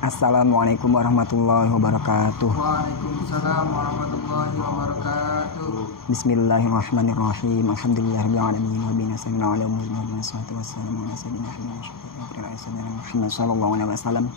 Assalamualaikum warahmatullahi wabarakatuh. Waalaikumsalam warahmatullahi wabarakatuh. Bismillahirrahmanirrahim. Alhamdulillahirabbil alamin wa bihi nasta'inu ala umuri dunya wassalatu wassalamu ala sayyidina Muhammad sallallahu alaihi wasallam.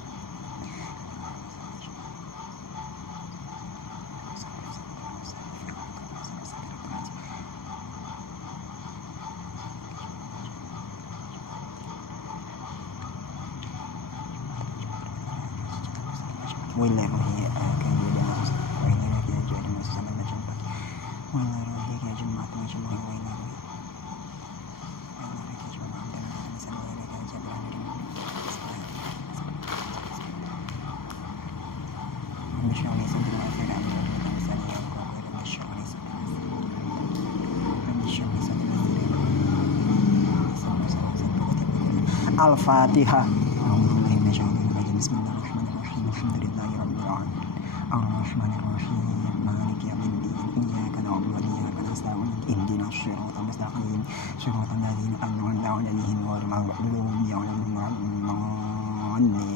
Al-Fatihah. Bismillahirrahmanirrahim. Alhamdulillahirabbil alamin. Ar-Rahmanirrahim. Maliki yaumiddin. Iyyaka na'budu wa iyyaka nasta'in. Ihdinas siratal mustaqim. Siratal ladzina an'amta 'alaihim ghairil maghdubi 'alaihim waladdallin.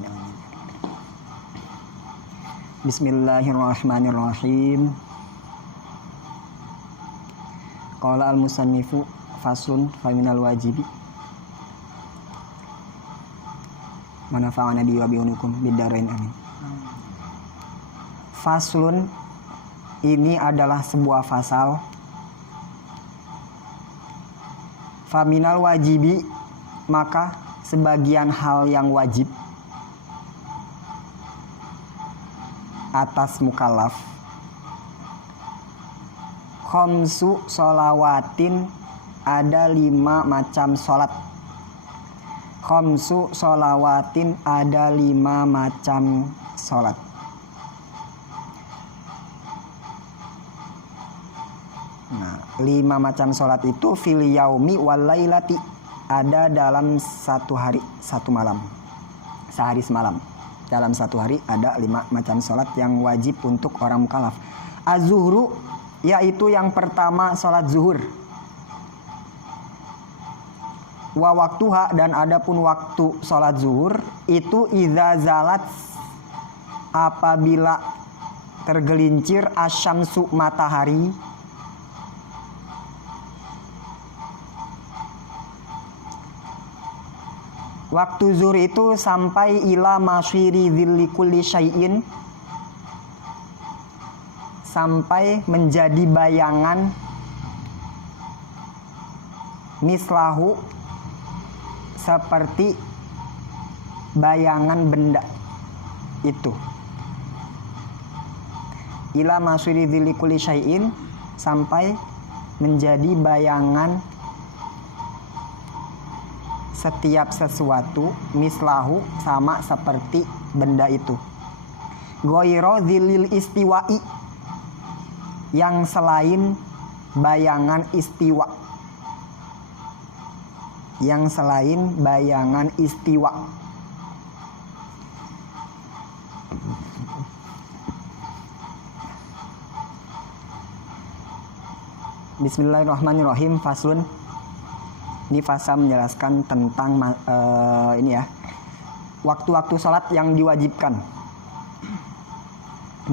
Bismillahirrahmanirrahim. Qala al-musannifu faslun faminal wajibi manafa'ana bi wa bi'unukum bidarain amin. Faslun ini adalah sebuah fasal. Faminal wajibi, maka sebagian hal yang wajib atas mukallaf. Khamsu sholawatin, ada 5 macam sholat. Khamsu sholawatin, ada 5 macam sholat. Nah, 5 macam sholat itu fil yaumi wal lailati, ada dalam satu hari, satu malam, sehari semalam. Dalam satu hari ada 5 macam sholat yang wajib untuk orang mukallaf. Az-zuhru, yaitu yang pertama sholat zuhur. Wa waktuha, dan adapun waktu sholat zuhur itu idza zalat, apabila tergelincir asyamsu, matahari, waktu zuhur itu sampai ila masyiri dzilli kulli syai'in, sampai menjadi bayangan mislahu, seperti bayangan benda itu. Ila masyiri dzilli kulli syai'in, sampai menjadi bayangan setiap sesuatu, mislahu, sama seperti benda itu. Ghaira dzillil istiwa'i, yang selain bayangan istiwa, yang selain bayangan istiwa. Bismillahirrahmanirrahim. Faslun, ini fasal menjelaskan tentang ini ya, waktu-waktu sholat yang diwajibkan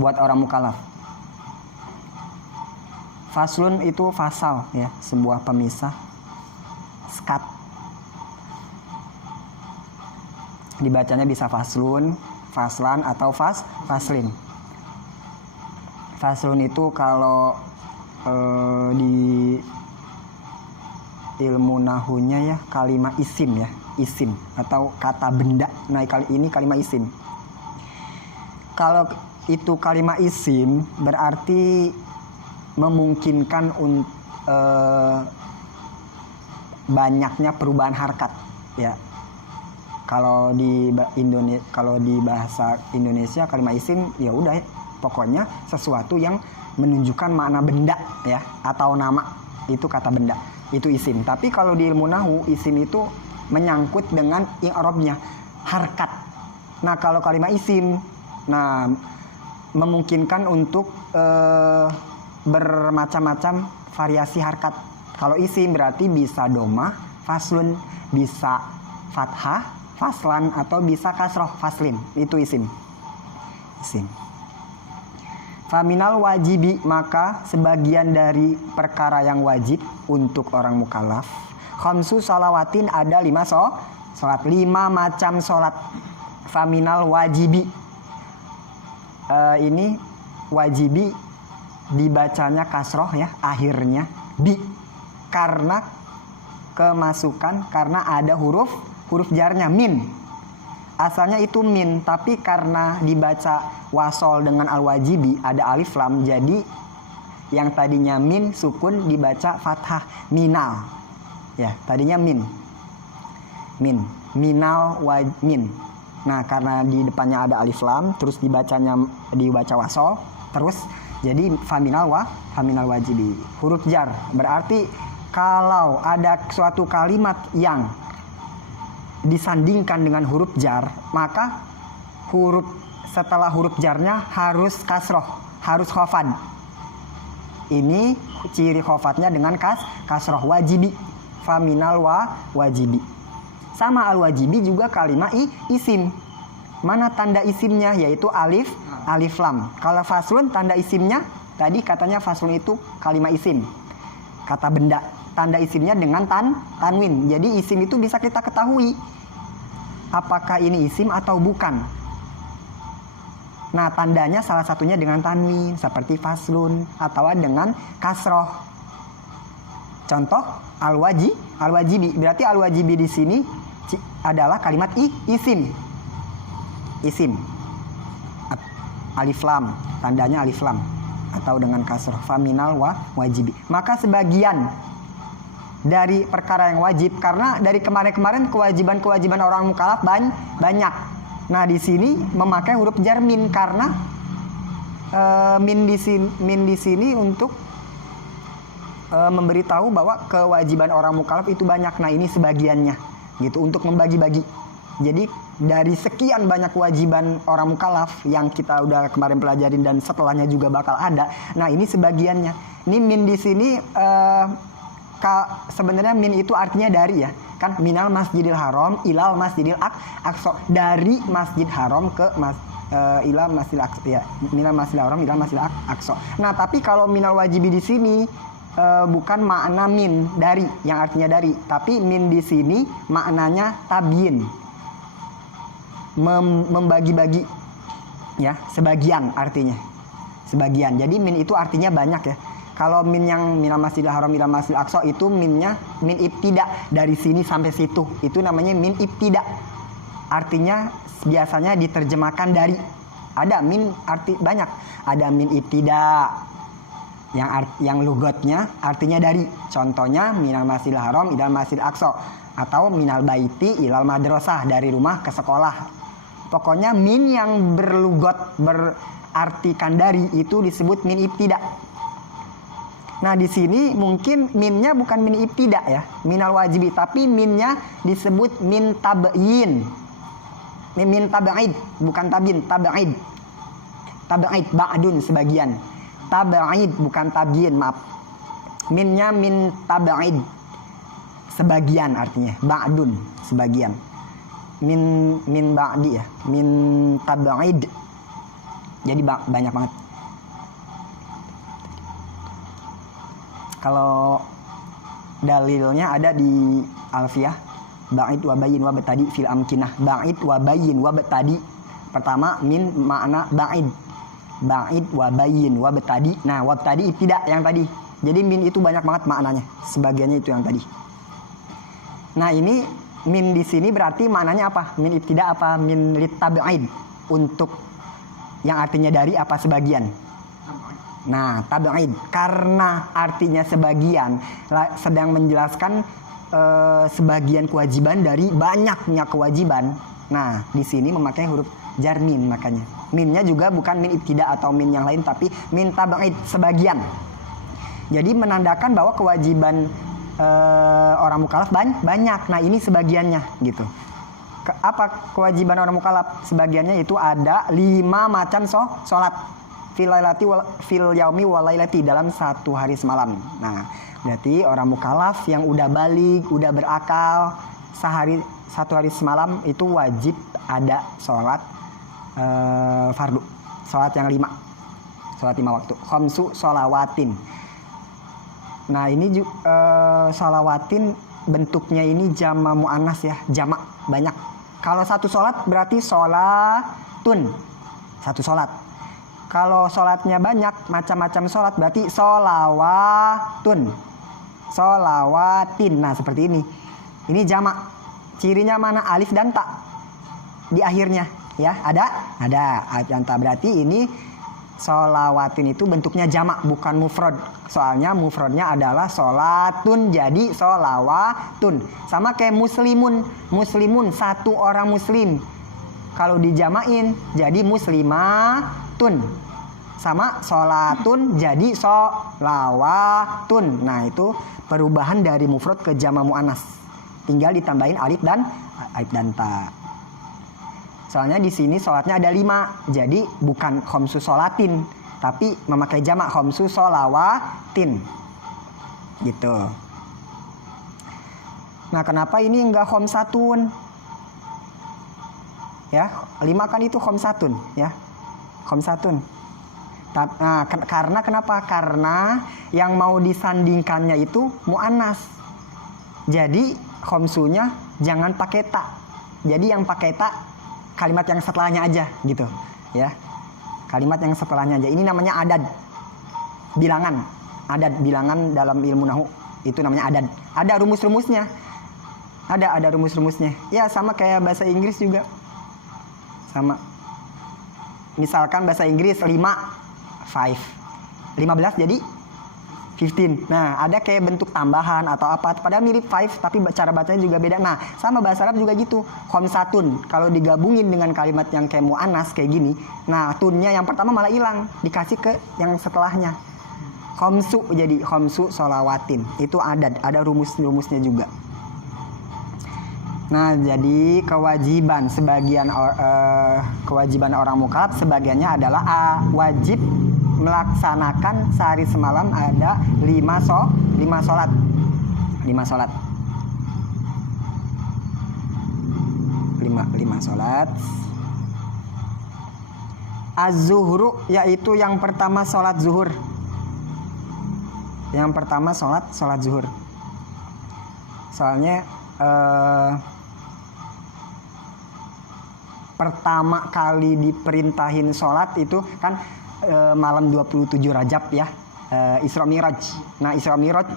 buat orang mukallaf. Faslun itu fasal ya, sebuah pemisah, skat. Dibacanya bisa faslun, faslan, atau faslin. Faslun itu kalau di ilmu nahunya ya, kalimah isim ya, isim atau kata benda. Nah, ini kalimah isim. Kalau itu kalimah isim berarti memungkinkan banyaknya perubahan harkat ya. Kalau di bahasa Indonesia kalimah isim ya udah, pokoknya sesuatu yang menunjukkan makna benda ya, atau nama, itu kata benda, itu isim. Tapi kalau di ilmu nahu, isim itu menyangkut dengan i'rabnya, harkat. Nah, kalau kalimah isim, nah memungkinkan untuk bermacam-macam variasi harkat. Kalau isim berarti bisa domah, faslun, bisa fathah, faslan, atau bisa kasroh, faslin. Itu isim. sin. Faminal wajibi, maka sebagian dari perkara yang wajib untuk orang mukallaf. Khamsu shalawatin, ada 5 sholat, 5 macam sholat. Faminal wajibi, ini wajibi dibacanya kasroh ya, akhirnya bi, karena kemasukan, karena ada huruf jarnya min. Asalnya itu min, tapi karena dibaca wasol dengan al-wajibi ada alif lam, jadi yang tadinya min sukun dibaca fathah minal. Ya, tadinya min. Minal min. Nah, karena di depannya ada alif lam, terus dibaca wasol, terus jadi faminal wajibi. Huruf jar berarti kalau ada suatu kalimat yang disandingkan dengan huruf jar, maka huruf setelah huruf jarnya harus kasroh, harus khofad. Ini ciri khofatnya dengan kasroh, wajibi. Faminal wajibi. Sama al wajibi juga kalimat isim. Mana tanda isimnya? Yaitu alif lam. Kalau faslun tanda isimnya, tadi katanya faslun itu kalimat isim, kata benda. Tanda isimnya dengan tanwin. Jadi isim itu bisa kita ketahui apakah ini isim atau bukan. Nah, tandanya salah satunya dengan tanwin, seperti faslun, atau dengan kasroh. Contoh al-wajibi. Berarti al-wajibi di sini adalah kalimat isim. Alif lam, tandanya alif lam, atau dengan kasroh. Faminal wajibi. Maka sebagian dari perkara yang wajib, karena dari kemarin-kemarin kewajiban orang mukallaf banyak. Nah, di sini memakai huruf jar min, karena min di sini untuk memberitahu bahwa kewajiban orang mukallaf itu banyak. Nah, ini sebagiannya gitu, untuk membagi-bagi. Jadi dari sekian banyak kewajiban orang mukallaf yang kita udah kemarin pelajarin dan setelahnya juga bakal ada. Nah, ini sebagiannya. Ini min di sini sebenarnya min itu artinya dari ya, kan minal masjidil haram ilal masjidil aqsa, dari masjid haram ke ilal masjidil aqsa ya, minal masjidil haram ilal masjidil aqsa. Nah, tapi kalau minal wajibi di sini bukan makna min dari yang artinya dari, tapi min di sini maknanya tabyin, membagi-bagi ya, sebagian artinya, sebagian. Jadi min itu artinya banyak ya. Kalau min yang minal masjidil haram ilal masjidil aqsa itu minnya min ibtida, dari sini sampai situ, itu namanya min ibtida. Artinya biasanya diterjemahkan dari. Ada min arti banyak, ada min ibtida yang lugotnya artinya dari. Contohnya minal masjidil haram ilal masjidil aqsa, atau minal baiti ilal madrasah, dari rumah ke sekolah. Pokoknya min yang berlugot, berartikan dari, itu disebut min ibtida. Nah, di sini mungkin minnya bukan min ibtida ya, minal wajibi, tapi minnya disebut min tab'in. Min tab'id, bukan tabin, tab'id. Tab'id ba'dun, sebagian. Tab'id bukan tab'in, maaf. Minnya min tab'id, sebagian artinya, ba'dun, sebagian. Min ba'di ya, min tab'id. Jadi banyak banget. Kalau dalilnya ada di Alfiyah, ba'id wa bayyin wa betadi fil amkinah. Ba'id wa bayyin wa betadi. Pertama min makna ba'id. Ba'id wa bayyin wa betadi. Nah, wa betadi ibtida yang tadi. Jadi min itu banyak banget maknanya. Sebagiannya itu yang tadi. Nah, ini min di sini berarti maknanya apa? Min ibtida apa min litab'id? Untuk yang artinya dari apa sebagian? Nah, tab'id karena artinya sebagian, sedang menjelaskan sebagian kewajiban dari banyaknya kewajiban. Nah, di sini memakai huruf jar min, makanya minnya juga bukan min ibtida atau min yang lain, tapi min tab'id, sebagian. Jadi menandakan bahwa kewajiban orang mukallaf banyak. Nah, ini sebagiannya gitu. Apa kewajiban orang mukallaf? Sebagiannya itu ada 5 macam sholat. Fil yaumi walailati, dalam satu hari semalam. Nah, berarti orang mukallaf yang udah balik, udah berakal, satu hari semalam itu wajib ada sholat fardu. Sholat yang 5. Sholat 5 waktu. Khamsu sholawatin. Nah ini sholawatin bentuknya ini jama mu'annas ya. Jama banyak. Kalau satu sholat berarti sholatun. Satu sholat. Kalau sholatnya banyak, macam-macam sholat berarti sholawatun. Sholawatin. Nah seperti ini. Ini jamak. Cirinya mana? Alif dan ta di akhirnya. Ya, ada alif dan ta. Berarti ini sholawatin itu bentuknya jamak, bukan mufrad. Soalnya mufradnya adalah sholatun, jadi sholawatun. Sama kayak muslimun. Muslimun, satu orang muslim. Kalau dijamain jadi muslimatun. Sama sholatun jadi sholawatun. Nah itu perubahan dari mufrad ke jama mu'annas. Tinggal ditambahin alif dan ta. Soalnya di sini sholatnya ada 5, jadi bukan khamsu sholatin, tapi memakai jamak khamsu sholawatin, gitu. Nah kenapa ini enggak khamsatun? Ya, 5 kan itu khamsatun, ya, khamsatun. Nah karena kenapa? Karena yang mau disandingkannya itu mu'annas. Jadi khamsunya jangan pakai ta. Jadi yang pakai ta kalimat yang setelahnya aja gitu ya. Kalimat yang setelahnya aja. Ini namanya adad. Bilangan. Adad, bilangan dalam ilmu nahwu itu namanya adad. Ada rumus-rumusnya. Ada rumus-rumusnya. Ya sama kayak bahasa Inggris juga. Sama. Misalkan bahasa Inggris 15 jadi 15. Nah, ada kayak bentuk tambahan atau apa, padahal mirip 5 tapi cara bacanya juga beda. Nah, sama bahasa Arab juga gitu. Khamsatun kalau digabungin dengan kalimat yang kayak mu'annas kayak gini, nah tunnya yang pertama malah hilang, dikasih ke yang setelahnya. Khamsu jadi khamsu sholawatin. Itu ada rumus-rumusnya juga. Nah, jadi kewajiban kewajiban orang mukallaf sebagiannya adalah wajib melaksanakan sehari semalam ada 5 sholat. 5 sholat. Az-zuhru yaitu yang pertama sholat zuhur. Yang pertama sholat zuhur. Soalnya pertama kali diperintahin sholat itu kan malam 27 Rajab ya, Isra Mi'raj. Nah Isra Mi'raj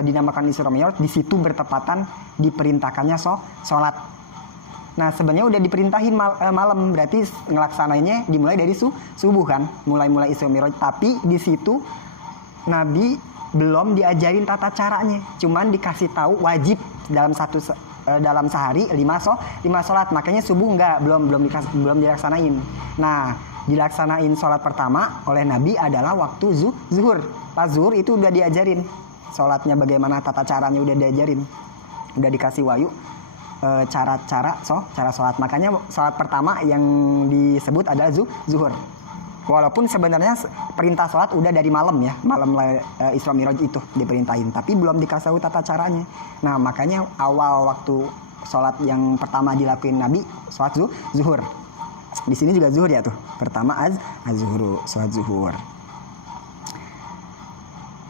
dinamakan Isra Mi'raj, di situ bertepatan diperintahkannya sholat. Nah sebenarnya udah diperintahin malam, berarti ngelaksanainnya dimulai dari subuh kan, mulai Isra Mi'raj. Tapi di situ Nabi belum diajarin tata caranya, cuman dikasih tahu wajib dalam sehari 5 sholat. Makanya subuh belum dilaksanain. Nah dilaksanain sholat pertama oleh Nabi adalah waktu zuhur. Pas zuhur itu udah diajarin sholatnya bagaimana, tata caranya udah diajarin, udah dikasih wahyu cara sholat. Makanya sholat pertama yang disebut adalah zuhur. Walaupun sebenarnya perintah sholat udah dari malam ya, malam Isra Mi'raj itu diperintahin, tapi belum dikasih tahu tata caranya. Nah makanya awal waktu sholat yang pertama dilakuin Nabi sholat zuhur. Di sini juga zuhur ya tuh. Pertama az-zuhru, sholat zuhur.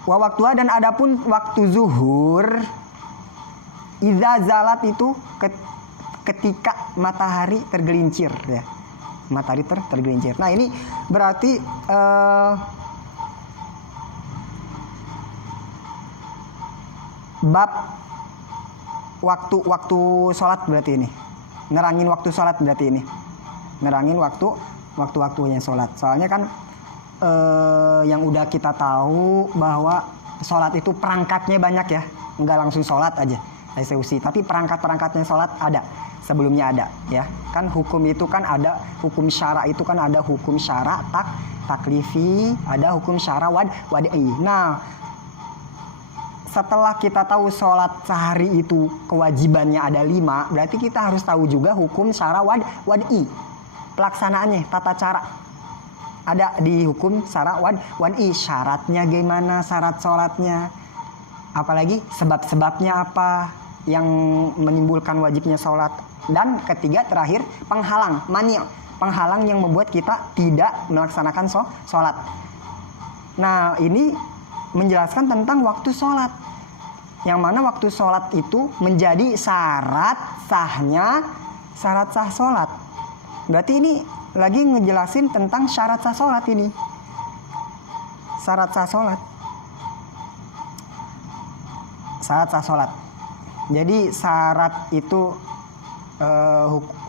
Wa waktuha, dan adapun waktu zuhur, iza zalat itu ketika matahari tergelincir ya. Matahari tergelincir. Nah, ini berarti bab waktu sholat berarti ini. Nerangin waktu sholat berarti ini. Nerangin waktu-waktunya sholat. Soalnya kan yang udah kita tahu bahwa sholat itu perangkatnya banyak ya, nggak langsung sholat aja eksekusi, tapi perangkat-perangkatnya sholat ada, sebelumnya ada ya. Kan hukum itu kan ada hukum syara, itu kan ada hukum syara taklifi, ada hukum syara wad'i. Nah setelah kita tahu sholat sehari itu kewajibannya ada 5, berarti kita harus tahu juga hukum syara wad'i, pelaksanaannya, tata cara. Ada di hukum syara wad'i, syaratnya gimana, syarat sholatnya, apalagi sebab-sebabnya apa yang menimbulkan wajibnya sholat. Dan ketiga terakhir penghalang, mani', penghalang yang membuat kita tidak melaksanakan sholat. Nah, ini menjelaskan tentang waktu sholat, yang mana waktu sholat itu menjadi syarat sah sholat. Berarti ini lagi ngejelasin tentang syarat sah sholat ini. Syarat sah sholat. Syarat sah sholat. Jadi syarat itu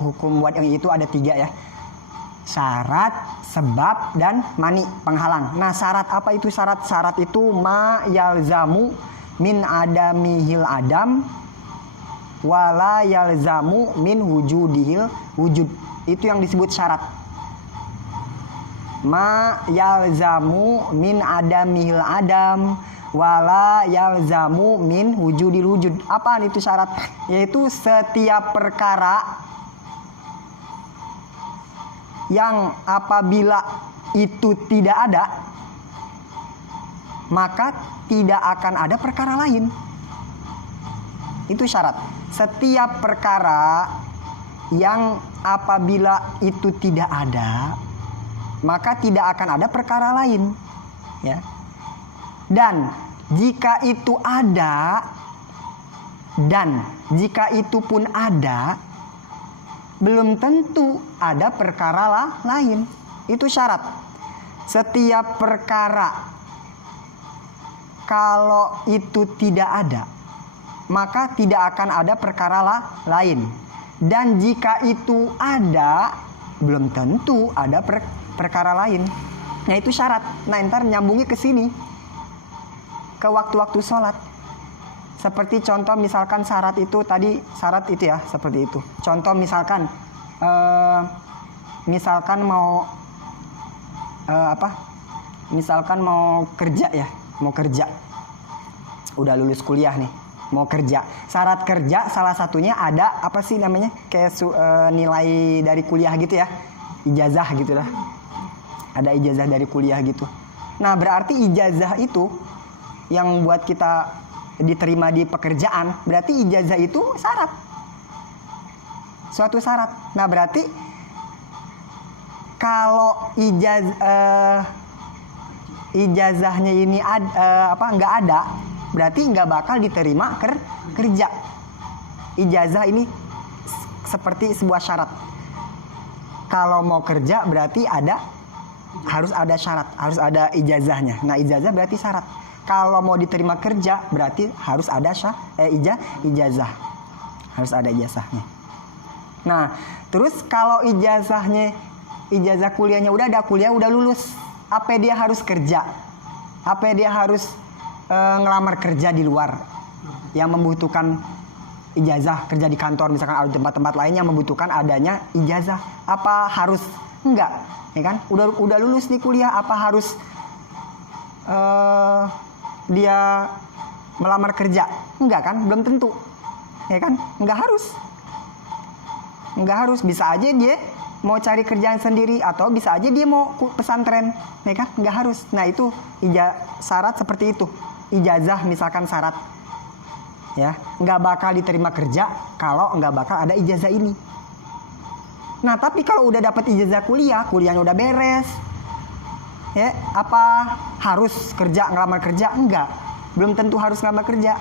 hukum buat yang itu ada 3 ya. Syarat, sebab, dan mani, penghalang. Nah, syarat apa itu syarat? Syarat itu ma yalzamu min adamihil adam wala yalzamu min wujudihil wujud. Itu yang disebut syarat. Ma yalzamu min adamihil adam wala yalzamu min wujudil wujud. Apaan itu syarat? Yaitu setiap perkara yang apabila itu tidak ada, maka tidak akan ada perkara lain. Itu syarat. Setiap perkara yang apabila itu tidak ada, maka tidak akan ada perkara lain, ya. Dan jika itu ada, dan jika itu pun ada, belum tentu ada perkara lain. Itu syarat. Setiap perkara kalau itu tidak ada, maka tidak akan ada perkara lain. Dan jika itu ada, belum tentu ada perkara lain. Nah, itu syarat. Nah, ntar nyambungnya ke sini, ke waktu-waktu sholat. Seperti contoh misalkan syarat itu tadi, syarat itu ya, seperti itu. Contoh misalkan misalkan mau misalkan mau kerja ya, mau kerja. Udah lulus kuliah nih, mau kerja. Syarat kerja salah satunya ada apa sih namanya? Kayak nilai dari kuliah gitu ya. Ijazah gitu lah. Ada ijazah dari kuliah gitu. Nah, berarti ijazah itu yang buat kita diterima di pekerjaan, berarti ijazah itu syarat. Suatu syarat. Nah, berarti kalau ijazahnya ini nggak ada, berarti nggak bakal diterima kerja. Ijazah ini seperti sebuah syarat. Kalau mau kerja berarti harus ada syarat, harus ada ijazahnya. Nah, ijazah berarti syarat. Kalau mau diterima kerja berarti harus ada ijazah. Harus ada ijazahnya. Nah, terus kalau ijazah kuliahnya udah ada, kuliah udah lulus, apa dia harus kerja? Apa dia harus ngelamar kerja di luar yang membutuhkan ijazah, kerja di kantor misalkan, ada tempat-tempat lain yang membutuhkan adanya ijazah? Apa harus? Enggak, ya kan? Udah lulus di kuliah, apa harus dia melamar kerja? Enggak kan? Belum tentu, ya kan? Enggak harus, bisa aja dia mau cari kerjaan sendiri, atau bisa aja dia mau pesantren, ya kan? Enggak harus. Nah, itu syarat seperti itu. Ijazah misalkan syarat, ya, nggak bakal diterima kerja kalau nggak bakal ada ijazah ini. Nah, tapi kalau udah dapat ijazah kuliahnya udah beres, ya, apa harus kerja, ngelamar kerja? Enggak, belum tentu harus ngelamar kerja.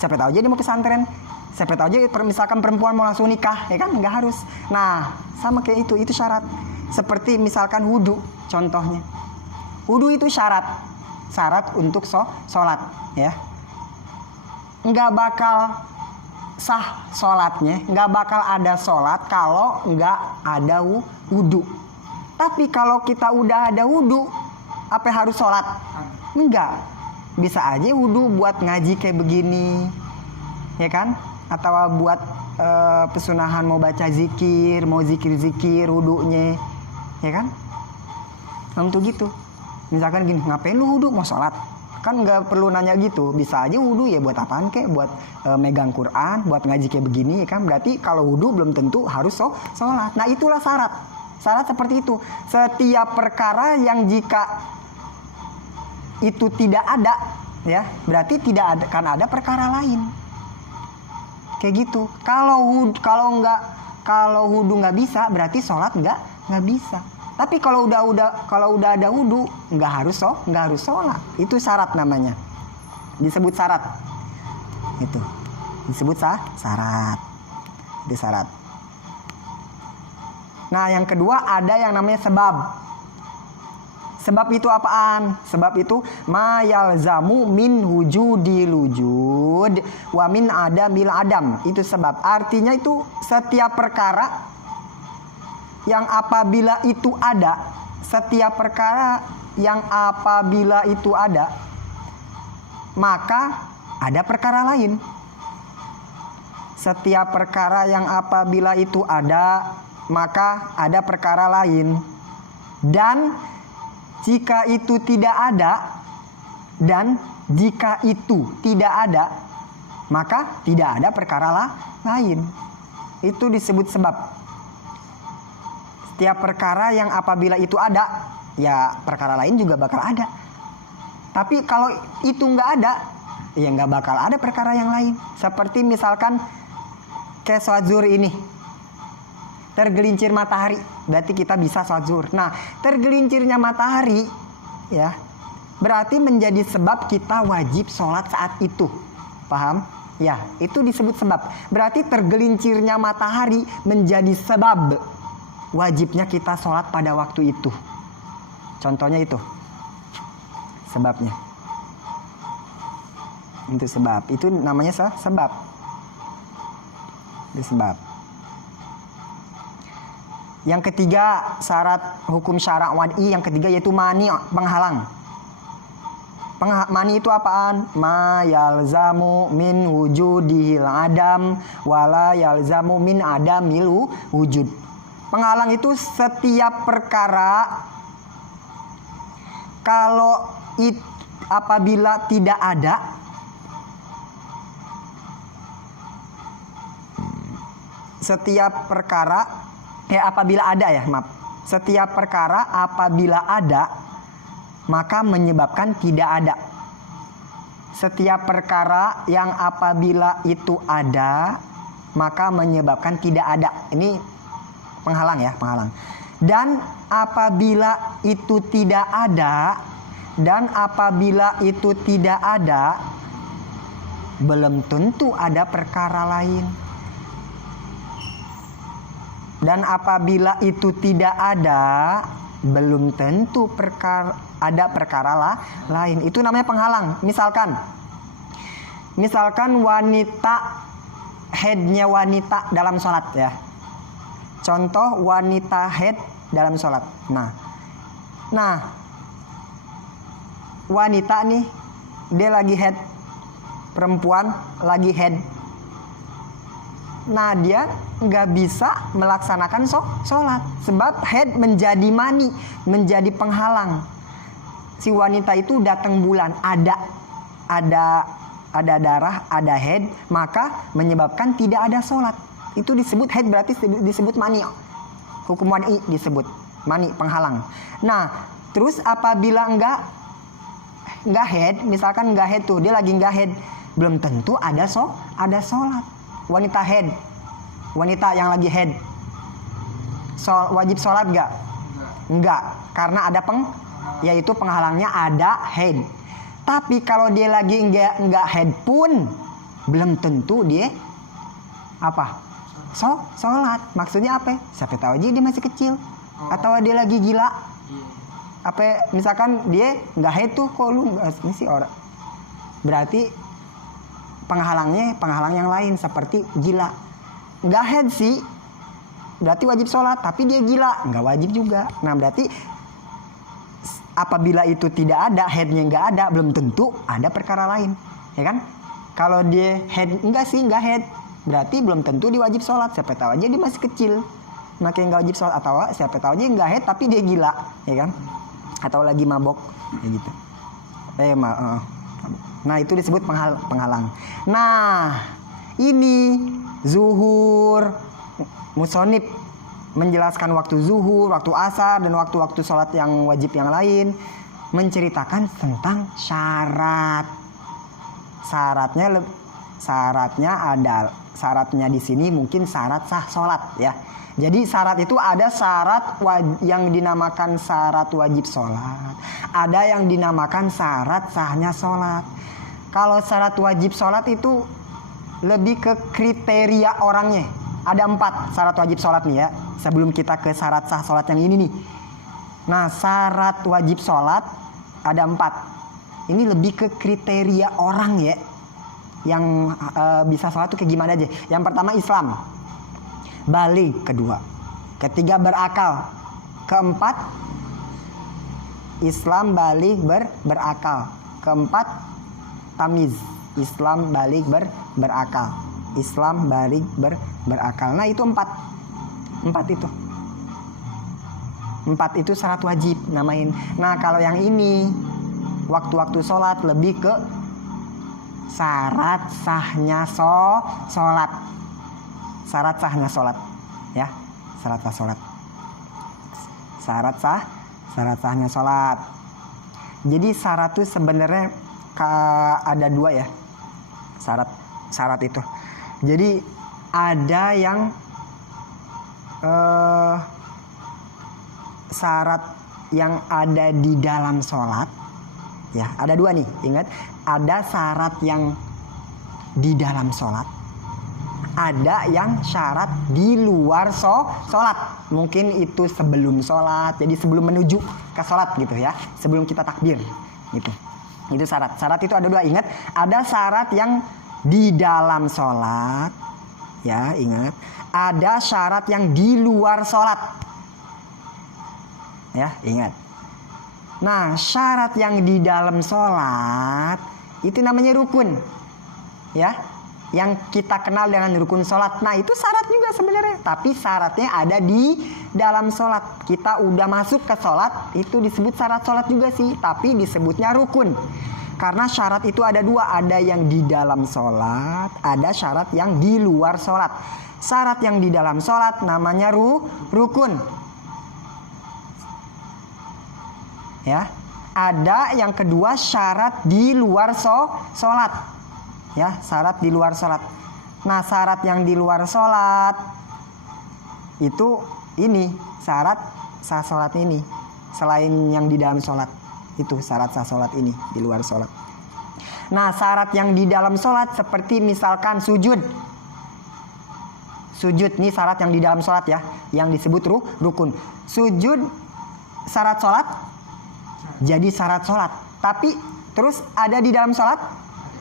Siapa tahu aja dia mau pesantren, siapa tahu aja misalkan perempuan mau langsung nikah, ya kan? Nggak harus. Nah, sama kayak itu syarat. Seperti misalkan wudhu, contohnya. Wudhu itu syarat untuk sholat, ya. Nggak bakal sah sholatnya, nggak bakal ada sholat kalau nggak ada wudhu. Tapi kalau kita udah ada wudhu, apa harus sholat? Enggak. Bisa aja wudhu buat ngaji kayak begini, ya kan? Atau buat pesunahan mau baca zikir, mau zikir wudhunya, ya kan? Tentu gitu. Misalkan gini, ngapain lu wudhu? Mau sholat? Kan nggak perlu nanya gitu. Bisa aja wudhu ya buat apaan kek? Buat megang Quran, buat ngaji kayak begini, ya kan? Berarti kalau wudhu belum tentu harus sholat. Nah, itulah syarat. Syarat seperti itu. Setiap perkara yang jika itu tidak ada, ya, berarti tidak akan ada perkara lain. Kayak gitu. Kalau Kalau wudu nggak bisa, berarti sholat nggak bisa. Tapi kalau udah ada wudu, nggak harus sholat. Itu syarat namanya. Disebut syarat. Itu disebut syarat. Itu syarat. Nah, yang kedua ada yang namanya sebab. Sebab itu apaan? Sebab itu ma yalzamu min wujudil wujud wa min adamil adam. Itu sebab. Artinya itu setiap perkara yang apabila itu ada, setiap perkara yang apabila itu ada, maka ada perkara lain. Setiap perkara yang apabila itu ada, maka ada perkara lain. Dan jika itu tidak ada, maka tidak ada perkara lain. Itu disebut sebab. Setiap perkara yang apabila itu ada, ya perkara lain juga bakal ada. Tapi kalau itu nggak ada, ya nggak bakal ada perkara yang lain. Seperti misalkan kayak sholat zuhur ini, tergelincir matahari, berarti kita bisa sholat zuhur. Nah, tergelincirnya matahari, ya, berarti menjadi sebab kita wajib sholat saat itu. Paham? Ya, itu disebut sebab. Berarti tergelincirnya matahari menjadi sebab wajibnya kita sholat pada waktu itu. Contohnya itu sebabnya. Itu sebab. Itu namanya sebab. Itu sebab. Yang ketiga, syarat hukum syara' wad'i yang ketiga yaitu mani, penghalang. Mani itu apaan? Ma yalzamu min wujudihil adam wala yalzamu min adamil wujud. Penghalang itu setiap perkara kalau apabila tidak ada, setiap perkara apabila ada, ya maaf, setiap perkara apabila ada maka menyebabkan tidak ada. Setiap perkara yang apabila itu ada maka menyebabkan tidak ada. Ini penghalang, ya, penghalang. Dan apabila itu tidak ada, belum tentu ada perkara lain. Dan apabila itu tidak ada, belum tentu ada perkara lain. Itu namanya penghalang. Misalkan wanita, headnya wanita dalam sholat, ya. Contoh wanita head dalam sholat. Nah, wanita nih, dia lagi head, perempuan lagi head. Nah, dia nggak bisa melaksanakan sholat sebab head menjadi mani, menjadi penghalang. Si wanita itu datang bulan, ada darah, ada head, maka menyebabkan tidak ada sholat. Itu disebut head, berarti disebut mani. Hukum wad'i disebut mani, penghalang. Nah, terus apabila nggak head, misalkan nggak head tuh, dia lagi nggak head, belum tentu ada sholat. Wanita head, wanita yang lagi head, wajib sholat nggak? Enggak, karena ada yaitu penghalangnya ada head. Tapi kalau dia lagi nggak head pun, belum tentu dia apa? Sholat. Maksudnya apa? Siapa tahu aja dia masih kecil, atau dia lagi gila. Apa? Misalkan dia nggak head tuh, kok lu ini sih orang? Berarti penghalang yang lain seperti gila. Nggak head sih, berarti wajib sholat, tapi dia gila, nggak wajib juga. Nah, berarti apabila itu tidak ada, headnya nggak ada, belum tentu ada perkara lain, ya kan? Kalau dia head, nggak head, berarti belum tentu dia wajib sholat. Siapa tahu aja dia masih kecil, makanya nggak wajib sholat. Atau siapa tahu aja nggak head tapi dia gila, ya kan? Atau lagi mabok, ya gitu. Nah, itu disebut penghalang. Nah, ini zuhur, musonib menjelaskan waktu zuhur, waktu asar, dan waktu-waktu sholat yang wajib yang lain, menceritakan tentang syarat. Syaratnya syaratnya di sini mungkin syarat sah sholat ya. Jadi syarat itu ada syarat yang dinamakan syarat wajib sholat, ada yang dinamakan syarat sahnya sholat. Kalau syarat wajib sholat itu lebih ke kriteria orangnya. Ada 4 syarat wajib sholat nih ya. Sebelum kita ke syarat sah sholat yang ini nih. Nah, syarat wajib sholat ada 4. Ini lebih ke kriteria orang ya. Yang bisa sholat tuh kayak gimana aja. Yang pertama Islam, balik. Kedua, ketiga berakal. Keempat Islam balik berakal. Keempat tamiz. Islam balik berakal. Islam balik berakal. Nah itu 4 itu. 4 itu syarat wajib namain. Nah kalau yang ini waktu-waktu sholat lebih ke syarat sahnya sholat. Syarat sahnya sholat ya. Syarat sah sholat. Syarat sahnya sholat. Jadi syarat itu sebenarnya ada 2 ya. Syarat itu. Jadi ada yang syarat yang ada di dalam sholat ya, ada 2 nih, ingat, ada syarat yang di dalam sholat, ada yang syarat di luar sholat. Mungkin itu sebelum sholat, jadi sebelum menuju ke sholat gitu ya, sebelum kita takbir gitu. Itu syarat itu ada 2, ingat, ada syarat yang di dalam sholat ya, ingat, ada syarat yang di luar sholat ya, ingat. Nah syarat yang di dalam sholat itu namanya rukun ya, yang kita kenal dengan rukun sholat. Nah itu syarat juga sebenarnya, tapi syaratnya ada di dalam sholat. Kita udah masuk ke sholat, itu disebut syarat sholat juga sih, tapi disebutnya rukun. Karena syarat itu ada 2, ada yang di dalam sholat, ada syarat yang di luar sholat. Syarat yang di dalam sholat namanya rukun. Ya, ada yang kedua syarat di luar sholat. Ya, syarat di luar sholat. Nah, syarat yang di luar sholat itu ini syarat sah sholat ini. Selain yang di dalam sholat, itu syarat sah sholat ini di luar sholat. Nah, syarat yang di dalam sholat seperti misalkan sujud. Sujud nih syarat yang di dalam sholat ya, yang disebut rukun. Sujud syarat sholat, jadi syarat sholat. Tapi terus ada di dalam sholat,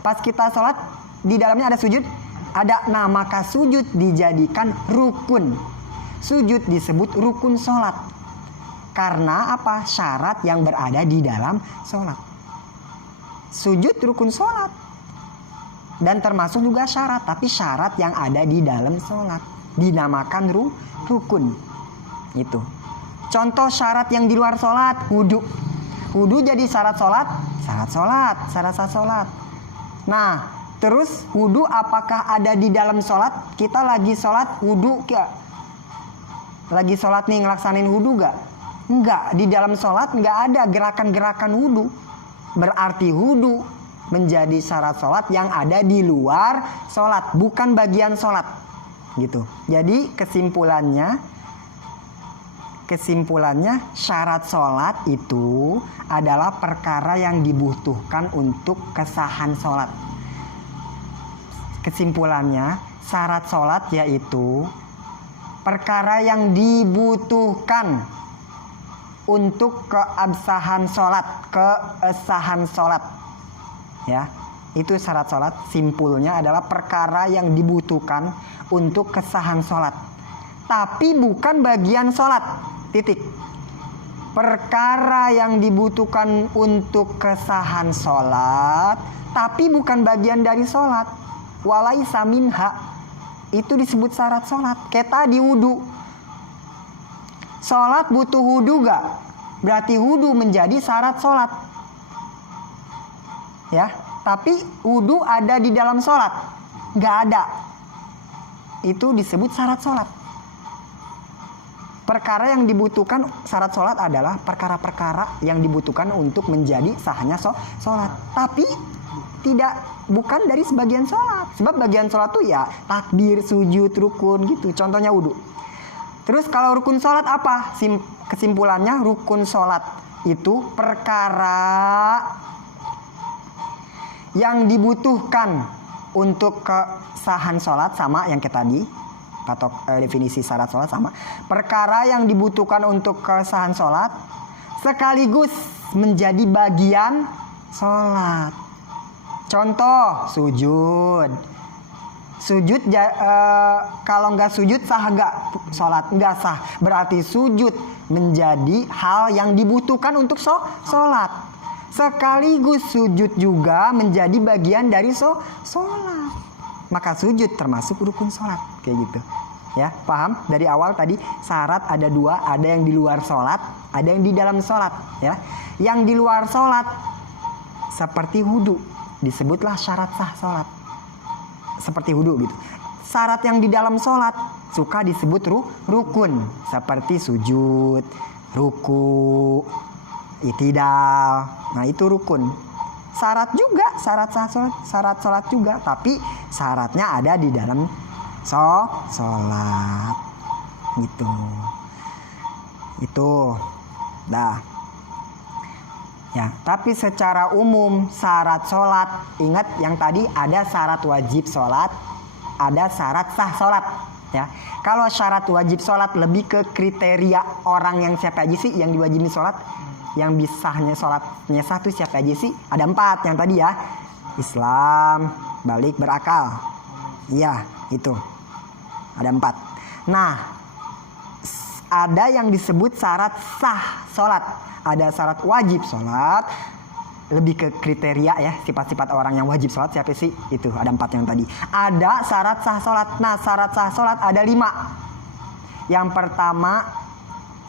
pas kita sholat di dalamnya ada sujud, ada. Nah maka sujud dijadikan rukun. Sujud disebut rukun sholat. Karena apa? Syarat yang berada di dalam sholat. Sujud rukun sholat. Dan termasuk juga syarat, tapi syarat yang ada di dalam sholat dinamakan rukun. Itu. Contoh syarat yang di luar sholat, wudu. Wudu jadi syarat sholat, syarat sah sholat. Nah, terus wudu apakah ada di dalam sholat? Kita lagi sholat wudu gak? Lagi sholat nih ngelaksanin wudu gak? Enggak, di dalam sholat enggak ada gerakan-gerakan wudu. Berarti wudu menjadi syarat sholat yang ada di luar sholat, bukan bagian sholat. Gitu. Jadi Kesimpulannya syarat sholat itu adalah perkara yang dibutuhkan untuk kesahan sholat. Kesimpulannya syarat sholat yaitu perkara yang dibutuhkan untuk keabsahan sholat, keesahan sholat. Ya, itu syarat sholat. Simpulnya adalah perkara yang dibutuhkan untuk kesahan sholat, tapi bukan bagian sholat. Titik. Perkara yang dibutuhkan untuk kesahan sholat, tapi bukan bagian dari sholat. Walaisa minha. Itu disebut syarat sholat. Kayak tadi wudu. Sholat butuh wudu gak? Berarti wudu menjadi syarat sholat. Ya, tapi wudu ada di dalam sholat? Gak ada. Itu disebut syarat sholat. Perkara yang dibutuhkan syarat sholat adalah perkara-perkara yang dibutuhkan untuk menjadi sahnya sholat. Tapi bukan dari sebagian sholat. Sebab bagian sholat tuh ya takbir, sujud, rukun gitu. Contohnya wudhu. Terus kalau rukun sholat apa? Kesimpulannya rukun sholat itu perkara yang dibutuhkan untuk kesahan sholat, sama yang kayak tadi. Definisi syarat sholat sama. Perkara yang dibutuhkan untuk kesahan sholat sekaligus menjadi bagian sholat. Contoh sujud. Kalau nggak sujud sah nggak sholat? Nggak sah. Berarti sujud menjadi hal yang dibutuhkan untuk sholat. Sekaligus sujud juga menjadi bagian dari sholat. Maka sujud termasuk rukun sholat. Kayak gitu. Ya, paham? Dari awal tadi syarat ada dua, ada yang di luar sholat, ada yang di dalam sholat. Ya, yang di luar sholat seperti wudhu disebutlah syarat sah sholat. Seperti wudhu gitu. Syarat yang di dalam sholat suka disebut rukun, seperti sujud, ruku, itidal. Nah itu rukun. Syarat juga, syarat sah sholat, syarat sholat juga, tapi syaratnya ada di dalam sholat gitu. Itu dah ya. Tapi secara umum syarat sholat, ingat yang tadi ada syarat wajib sholat, ada syarat sah sholat ya. Kalau syarat wajib sholat lebih ke kriteria orang yang siapa aja sih yang diwajibin sholat, yang bisanya sholatnya sah tuh siapa aja sih? Ada 4 yang tadi ya. Islam, balik, berakal. Iya itu ada 4. Nah, ada yang disebut syarat sah sholat. Ada syarat wajib sholat, lebih ke kriteria ya, sifat-sifat orang yang wajib sholat siapa sih? Itu ada 4 yang tadi. Ada syarat sah sholat. Nah, syarat sah sholat ada 5. Yang pertama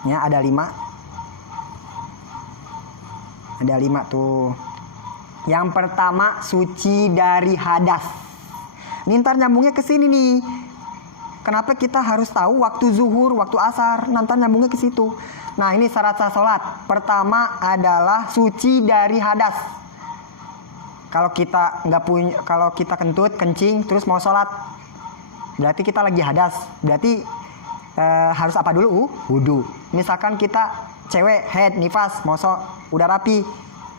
ya ada 5. Ada 5 tuh. Yang pertama suci dari hadas. Ini ntar nyambungnya ke sini nih. Kenapa kita harus tahu waktu zuhur, waktu asar? Nanti nyambungnya ke situ. Nah, ini syarat sah sholat. Pertama adalah suci dari hadas. Kalau kita nggak punya, kalau kita kentut, kencing, terus mau sholat, berarti kita lagi hadas. Berarti harus apa dulu? Wudhu. Misalkan kita cewek head nifas, udah rapi,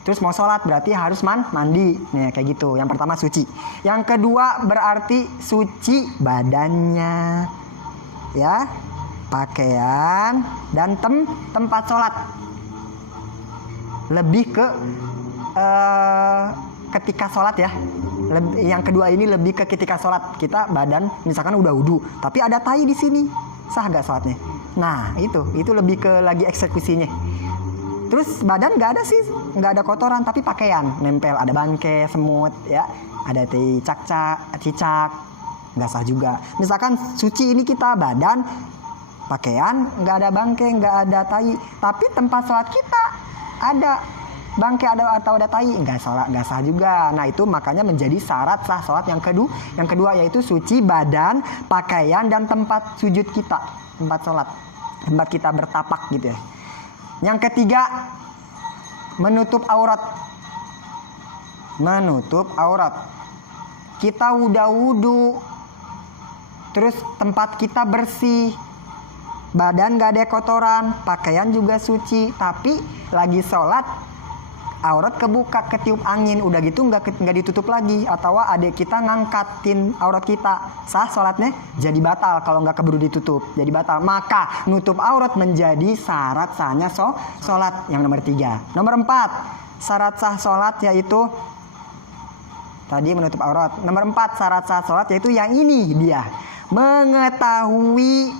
terus mau sholat, berarti harus mandi. Nih kayak gitu. Yang pertama suci. Yang kedua berarti suci badannya, ya. Pakaian dan tempat sholat. Lebih ke ketika sholat ya. Yang kedua ini lebih ke ketika sholat. Kita badan misalkan udah wudu, tapi ada tai di sini, sah gak sholatnya? Nah itu lebih ke lagi eksekusinya. Terus badan nggak ada sih, nggak ada kotoran, tapi pakaian nempel, ada bangke, semut, ya, ada cicak, nggak sah juga. Misalkan suci ini kita badan, pakaian, nggak ada bangke, nggak ada tai, tapi tempat sholat kita ada bangke atau ada tai, nggak sah juga. Nah itu makanya menjadi syarat sah sholat yang kedua yaitu suci badan, pakaian dan tempat sujud kita, tempat sholat, tempat kita bertapak gitu ya. Yang ketiga menutup aurat. Kita udah wudu, terus tempat kita bersih, badan gak ada kotoran, pakaian juga suci, tapi lagi sholat aurat kebuka, ketiup angin, udah gitu nggak ditutup lagi, atau adik kita ngangkatin aurat kita, sah sholatnya jadi batal kalau nggak keburu ditutup, jadi batal. Maka nutup aurat menjadi syarat sahnya sholat yang nomor 3. Nomor 4 syarat sah sholat yaitu tadi menutup aurat. Nomor 4 syarat sah sholat yaitu yang ini dia, mengetahui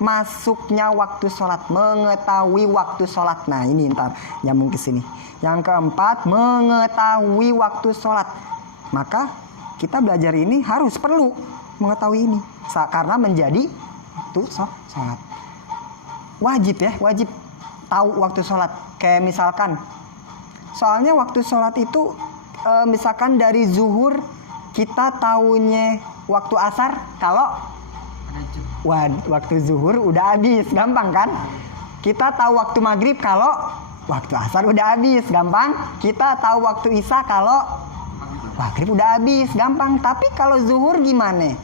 masuknya waktu sholat, mengetahui waktu sholat. Nah ini ntar nyambung ke sini. Yang keempat mengetahui waktu sholat. Maka kita belajar ini perlu mengetahui ini, karena menjadi waktu sholat. Wajib ya, wajib tahu waktu sholat. Kayak misalkan, soalnya waktu sholat itu misalkan dari zuhur kita taunya waktu asar kalau waktu zuhur udah habis, gampang kan? Kita tahu waktu maghrib kalau waktu asar udah habis, gampang. Kita tahu waktu isya kalau maghrib udah habis, gampang. Tapi kalau zuhur gimana? Iya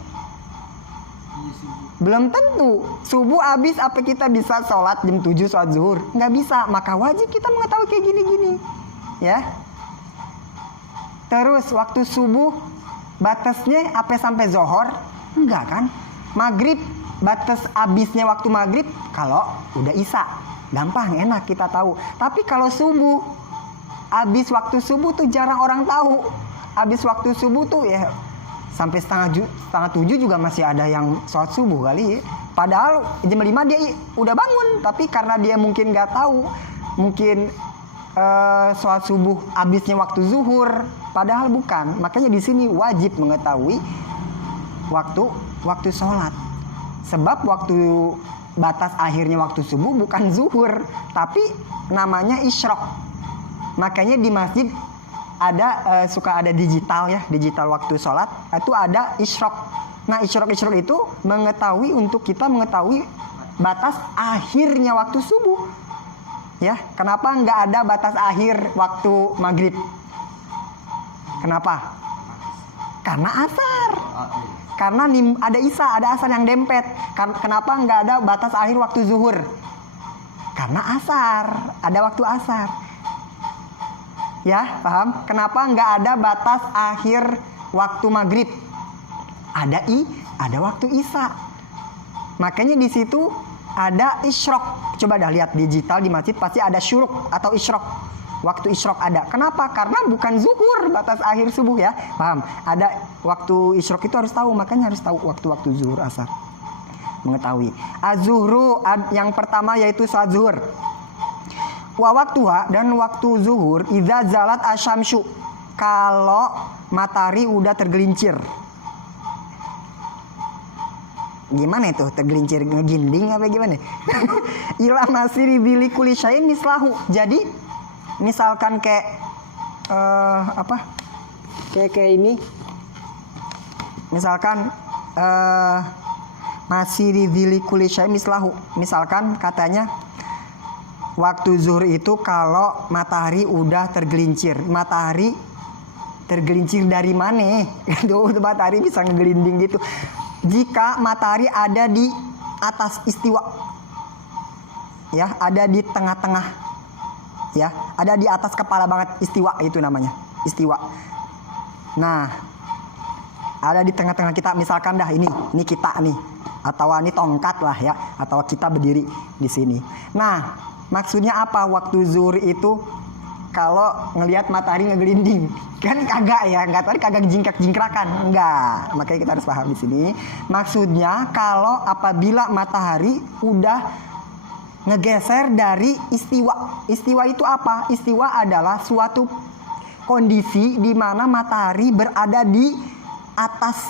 subuh. Belum tentu. Subuh habis apa kita bisa sholat jam 7 sholat zuhur? Nggak bisa. Maka wajib kita mengetahui kayak gini-gini. Ya. Terus waktu subuh batasnya apa sampai zohor? Enggak kan? Maghrib batas habisnya waktu maghrib kalau udah isya. Gampang, enak kita tahu. Tapi kalau subuh, habis waktu subuh tuh jarang orang tahu. Habis waktu subuh tuh ya sampai setengah 7 juga masih ada yang sholat subuh kali. Padahal jam 5 dia udah bangun, tapi karena dia mungkin nggak tahu, mungkin sholat subuh habisnya waktu zuhur, padahal bukan. Makanya di sini wajib mengetahui waktu sholat. Sebab waktu batas akhirnya waktu subuh bukan zuhur, tapi namanya isyraq. Makanya di masjid ada suka ada digital waktu sholat itu ada isyraq. Nah isyraq itu untuk kita mengetahui batas akhirnya waktu subuh. Ya, kenapa nggak ada batas akhir waktu maghrib? Kenapa? Karena asar. Karena ada isya, ada asar yang dempet. Kenapa nggak ada batas akhir waktu zuhur? Karena asar, ada waktu asar. Ya, paham? Kenapa nggak ada batas akhir waktu maghrib? Ada waktu isya. Makanya di situ ada isyraq. Coba dah lihat digital di masjid pasti ada syuruk atau isyraq. Waktu isyraq ada. Kenapa? Karena bukan zuhur batas akhir subuh ya. Paham? Ada waktu isyraq itu harus tahu. Makanya harus tahu waktu-waktu zuhur asar. Mengetahui. Az-zuhru yang pertama yaitu salat zuhur. Wa waktuha dan waktu zuhur idza zalat asyamsu. Kalau matahari udah tergelincir. Gimana itu tergelincir, ngeginding apa gimana? Ila masiri bili kulli syai'in mislahu. Jadi misalkan kayak kayak ini. Misalkan masiri bili kulli syai'in mislahu. Misalkan katanya waktu zuhur itu kalau matahari udah tergelincir. Matahari tergelincir dari mana? Tuh matahari bisa ngegelinding gitu. Jika matahari ada di atas istiwa, ya, ada di tengah-tengah, ya, ada di atas kepala banget, istiwa itu namanya, istiwa. Nah, ada di tengah-tengah kita, misalkan dah ini kita nih, atau ini tongkat lah ya, atau kita berdiri di sini. Nah, maksudnya apa waktu zuhur itu? Kalau ngelihat matahari ngegelinding kan kagak ya, kagak jingkrak-jingkrakan, enggak. Makanya kita harus paham di sini. Maksudnya kalau apabila matahari udah ngegeser dari istiwa. Istiwa itu apa? Istiwa adalah suatu kondisi di mana matahari berada di atas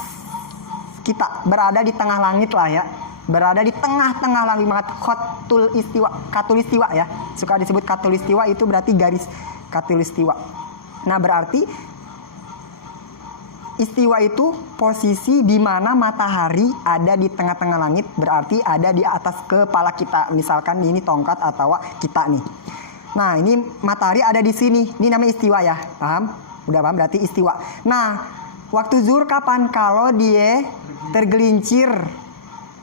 kita, berada di tengah langit lah ya. Berada di tengah-tengah langit banget, katulistiwa ya. Suka disebut katulistiwa, itu berarti garis katulistiwa. Nah, berarti istiwa itu posisi di mana matahari ada di tengah-tengah langit, berarti ada di atas kepala kita. Misalkan ini tongkat atau kita nih. Nah, ini matahari ada di sini. Ini namanya istiwa ya. Paham? Udah paham berarti istiwa. Nah, waktu zuhur kapan? Kalau dia tergelincir.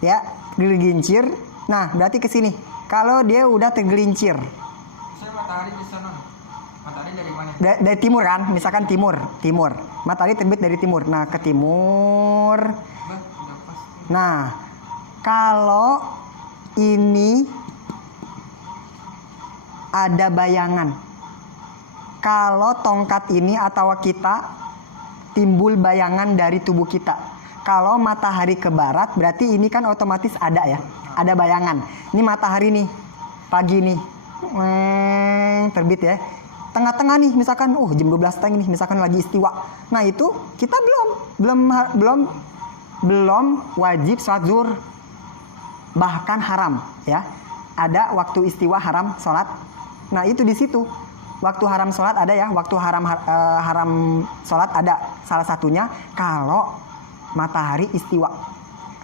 Ya, tergelincir. Nah, berarti ke sini. Kalau dia udah tergelincir. Saya matahari di sana. Matahari dari mana? Dari timur kan? Misalkan timur. Matahari terbit dari timur. Nah, ke timur. Udah pas. Nah, kalau ini ada bayangan. Kalau tongkat ini atau kita timbul bayangan dari tubuh kita. Kalau matahari ke barat berarti ini kan otomatis ada ya. Ada bayangan. Ini matahari nih. Pagi nih. Terbit ya. Tengah-tengah nih misalkan jam 12 nih misalkan lagi istiwa. Nah, itu kita belum wajib sholat zuhur. Bahkan haram ya. Ada waktu istiwa haram sholat. Nah, itu di situ. Waktu haram sholat ada ya. Waktu haram sholat ada. Salah satunya kalau matahari istiwa.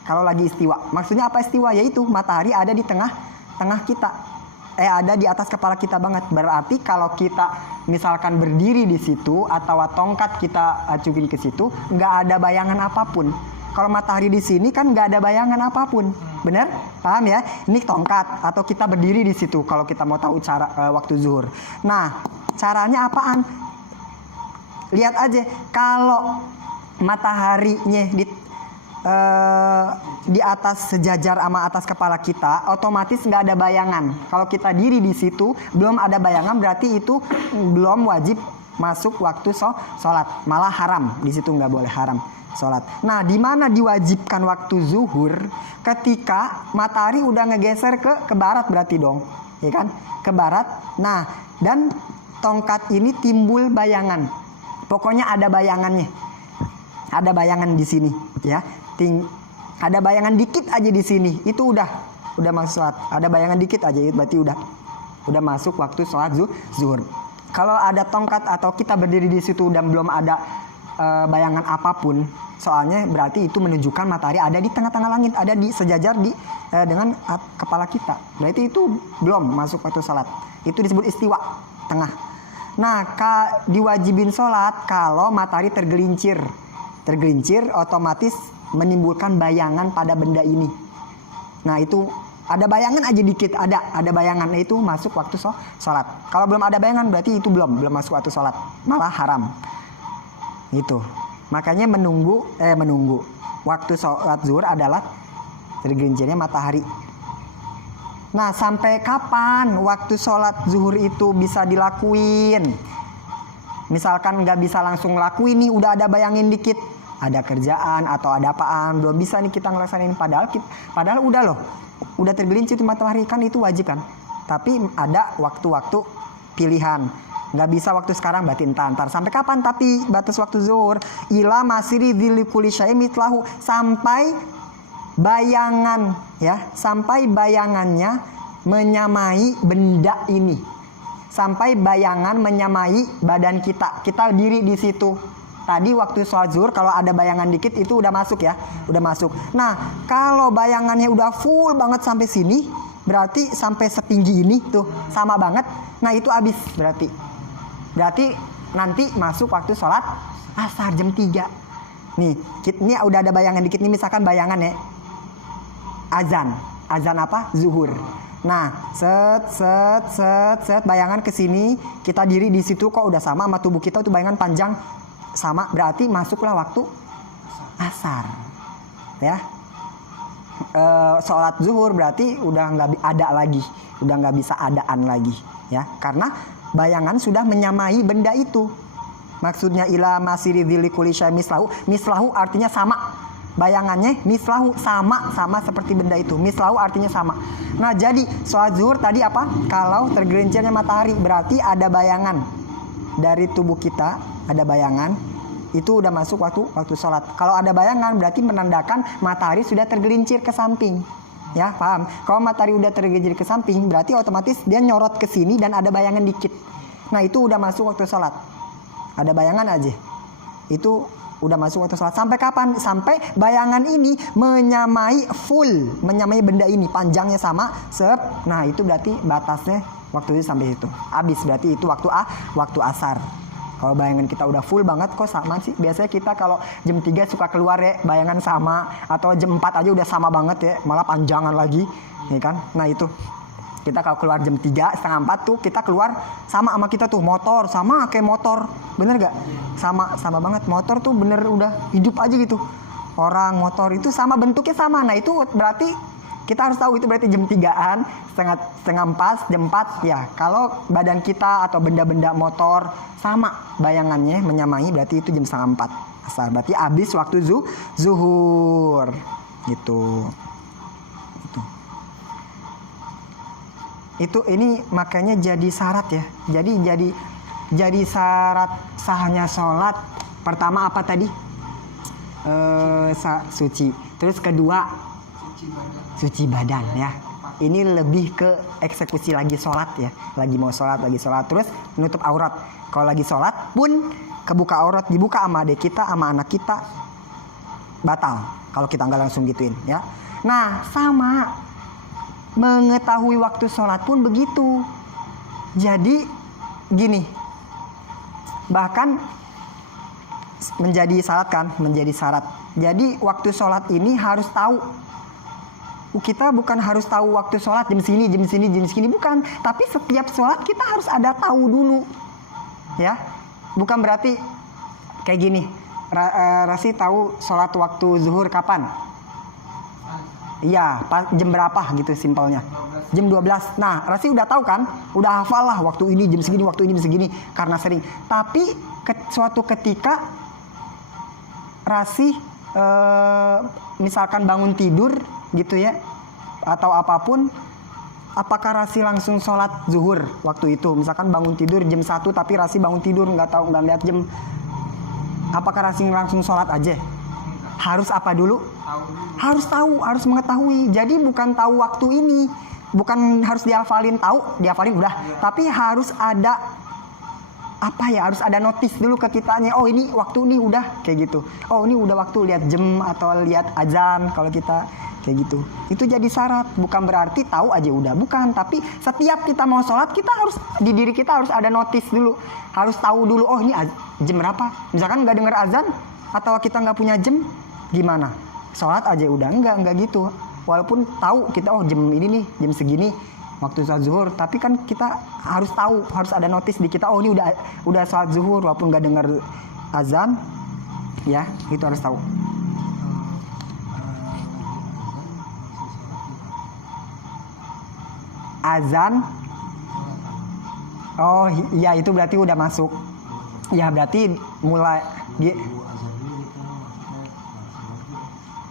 Kalau lagi istiwa. Maksudnya apa istiwa? Yaitu matahari ada di tengah kita. ada di atas kepala kita banget. Berarti kalau kita misalkan berdiri di situ atau tongkat kita acukin ke situ, nggak ada bayangan apapun. Kalau matahari di sini kan nggak ada bayangan apapun, bener? Paham ya? Ini tongkat atau kita berdiri di situ. Kalau kita mau tahu cara waktu zuhur. Nah, caranya apaan? Lihat aja, kalau mataharinya di atas sejajar sama atas kepala kita, otomatis nggak ada bayangan. Kalau kita diri di situ belum ada bayangan, berarti itu belum wajib masuk waktu sholat, malah haram. Di situ nggak boleh haram sholat. Nah, di mana diwajibkan waktu zuhur? Ketika matahari udah ngegeser ke barat berarti dong, ya kan? Ke barat. Nah, dan tongkat ini timbul bayangan. Pokoknya ada bayangannya. Ada bayangan di sini, ya. Ada bayangan dikit aja di sini. Itu udah masuk sholat. Ada bayangan dikit aja, berarti udah masuk waktu sholat zuhur. Kalau ada tongkat atau kita berdiri di situ dan belum ada bayangan apapun, soalnya berarti itu menunjukkan matahari ada di tengah-tengah langit, ada di sejajar dengan kepala kita. Berarti itu belum masuk waktu sholat. Itu disebut istiwa, tengah. Nah, diwajibin sholat kalau matahari tergelincir otomatis menimbulkan bayangan pada benda ini. Nah, itu ada bayangan aja dikit, ada bayangan, itu masuk waktu sholat. Kalau belum ada bayangan berarti itu belum masuk waktu sholat, malah haram. Itu. Makanya menunggu waktu sholat zuhur adalah tergelincirnya matahari. Nah, sampai kapan waktu sholat zuhur itu bisa dilakuin? Misalkan nggak bisa langsung lakuin nih, udah ada bayangin dikit, ada kerjaan atau ada apaan, belum bisa nih kita ngelaksanain, padahal udah loh, udah tergelincir itu matahari, kan itu wajib kan. Tapi ada waktu-waktu pilihan, nggak bisa waktu sekarang berarti entar. Sampai kapan tapi batas waktu zuhur? Ila masiri dzilli kulli syai'in mitlahu, sampai bayangan, ya, sampai bayangannya menyamai benda ini. Sampai bayangan menyamai badan kita diri di situ. Tadi waktu sholat zuhur kalau ada bayangan dikit itu udah masuk ya, udah masuk. Nah, kalau bayangannya udah full banget sampai sini, berarti sampai setinggi ini tuh, sama banget. Nah, itu habis berarti nanti masuk waktu sholat asar jam 3. Nih, ini udah ada bayangan dikit nih, misalkan bayangan ya, azan apa? Zuhur. Nah, set bayangan ke sini, kita diri di situ kok udah sama tubuh kita tuh, bayangan panjang sama, berarti masuklah waktu asar. Ya. Sholat zuhur berarti udah nggak ada lagi, udah nggak bisa adaan lagi, ya, karena bayangan sudah menyamai benda itu. Maksudnya ila masiri dzilli kulli syai'in mislahu artinya sama. Bayangannya mislahu sama seperti benda itu. Mislahu artinya sama. Nah, jadi sholat zuhur tadi apa? Kalau tergelincirnya matahari berarti ada bayangan dari tubuh kita, ada bayangan, itu udah masuk waktu sholat. Kalau ada bayangan berarti menandakan matahari sudah tergelincir ke samping. Ya, paham? Kalau matahari udah tergelincir ke samping berarti otomatis dia nyorot ke sini dan ada bayangan dikit. Nah, itu udah masuk waktu sholat. Ada bayangan aja, itu udah masuk waktu sholat. Sampai kapan? Sampai bayangan ini menyamai benda ini, panjangnya sama, nah itu berarti batasnya waktu itu sampai situ. Habis berarti itu waktu asar. Kalau bayangan kita udah full banget, kok sama sih? Biasanya kita kalau jam 3 suka keluar ya, bayangan sama, atau jam 4 aja udah sama banget ya, malah panjangan lagi, ya kan? Nah, itu. Kita kalau keluar jam 3, setengah 4 tuh kita keluar sama kita tuh, motor sama kayak motor, bener gak? Sama banget, motor tuh bener udah hidup aja gitu. Orang motor itu sama, bentuknya sama. Nah, itu berarti kita harus tahu itu berarti jam 3-an, setengah 4, jam 4 ya. Kalau badan kita atau benda-benda motor sama bayangannya menyamai, berarti itu jam setengah 4 asar. Berarti habis waktu zuhur gitu. Itu ini makanya jadi syarat ya. Jadi syarat sahnya sholat. Pertama apa tadi? Suci. Terus kedua suci badan ya. Ini lebih ke eksekusi lagi sholat ya. Lagi mau sholat, lagi sholat. Terus menutup aurat. Kalau lagi sholat pun kebuka aurat, dibuka sama adik kita, sama anak kita, batal. Kalau kita nggak langsung gituin ya. Nah, sama mengetahui waktu sholat pun begitu. Jadi gini, bahkan menjadi syarat kan, menjadi syarat. Jadi waktu sholat ini harus tahu. Kita bukan harus tahu waktu sholat jam segini, bukan. Tapi setiap sholat kita harus ada tahu dulu, ya. Bukan berarti kayak gini. Rasi tahu sholat waktu zuhur kapan? Iya, jam berapa gitu simpelnya. Jam 12. Nah, Rasi udah tahu kan? Udah hafal lah waktu ini jam segini, waktu ini jam segini karena sering. Tapi suatu ketika Rasi misalkan bangun tidur gitu ya, atau apapun, apakah Rasi langsung sholat zuhur waktu itu? Misalkan bangun tidur jam 1 tapi Rasi bangun tidur nggak lihat jam. Apakah Rasi langsung sholat aja? Harus apa dulu? Harus tahu, harus mengetahui. Jadi bukan tahu waktu ini, bukan harus dihafalin, dihafalin udah. Tapi harus ada harus ada notis dulu ke kitanya. Oh ini waktu ini udah kayak gitu. Oh ini udah waktu, lihat jam atau lihat azan kalau kita kayak gitu. Itu jadi syarat, bukan berarti tahu aja udah, bukan. Tapi setiap kita mau sholat kita harus di diri kita harus ada notis dulu, harus tahu dulu. Oh ini jam berapa? Misalkan nggak dengar azan atau kita nggak punya jam, gimana? Sholat aja udah, enggak gitu. Walaupun tahu kita jam ini nih, jam segini waktu sholat zuhur, tapi kan kita harus tahu, harus ada notis di kita. Oh ini udah sholat zuhur walaupun nggak dengar azan, ya itu harus tahu. Azan, oh iya itu berarti udah masuk. Ya berarti mulai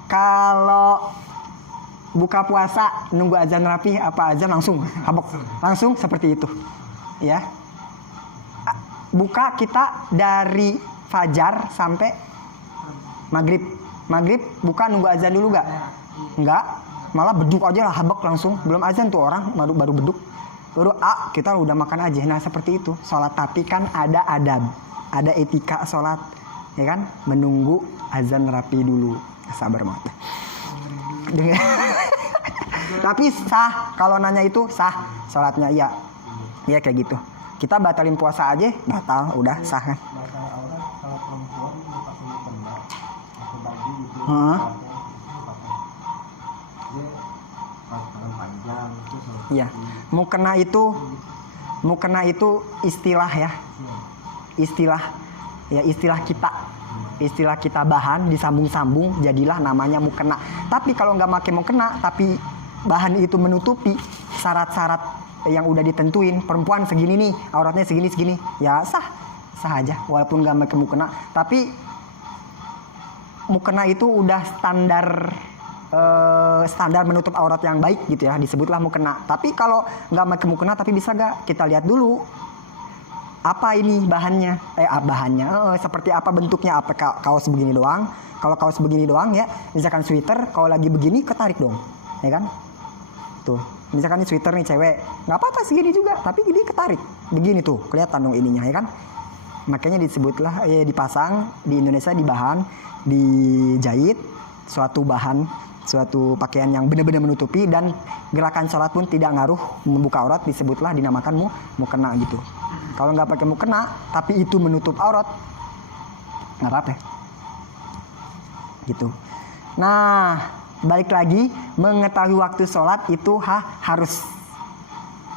kalau buka puasa nunggu azan rapih apa azan langsung habok, langsung seperti itu ya. Buka kita dari fajar sampai maghrib buka nunggu azan dulu enggak, malah beduk aja lah, habek langsung, belum azan tuh orang baru beduk, baru kita udah makan aja. Nah seperti itu sholat, tapi kan ada adab, ada etika sholat ya kan, menunggu azan rapi dulu, sabar banget. Tapi sah, kalau nanya itu sah sholatnya, ya kayak gitu. Kita batalin puasa aja batal, udah sah kan. Kalau perempuan pakai mukena atau baju itu tangan panjang terus. Iya, mukena itu istilah ya. Istilah kita bahan disambung-sambung jadilah namanya mukena. Tapi kalau nggak pakai mukena tapi bahan itu menutupi syarat-syarat yang udah ditentuin, perempuan segini nih, auratnya segini, ya sah aja walaupun nggak pakai mukena. Tapi mukena itu udah standar menutup aurat yang baik gitu ya, disebutlah mukena. Tapi kalau nggak pakai mukena tapi bisa nggak, kita lihat dulu apa ini bahannya, seperti apa bentuknya, apa kaos begini doang. Kalau kaos begini doang ya, misalkan sweater, kalau lagi begini ketarik dong, ya kan? Tuh, misalkan ini sweater nih cewek, nggak apa-apa segini juga, tapi ini ketarik, begini tuh, kelihatan dong ininya, ya kan? Makanya disebutlah, dipasang di Indonesia di bahan, dijahit suatu bahan, suatu pakaian yang benar-benar menutupi dan gerakan sholat pun tidak ngaruh membuka aurat, disebutlah dinamakan mukena gitu. Kalau nggak pakai mukena tapi itu menutup aurat, nggak apa-apa gitu. Nah balik lagi, mengetahui waktu sholat itu harus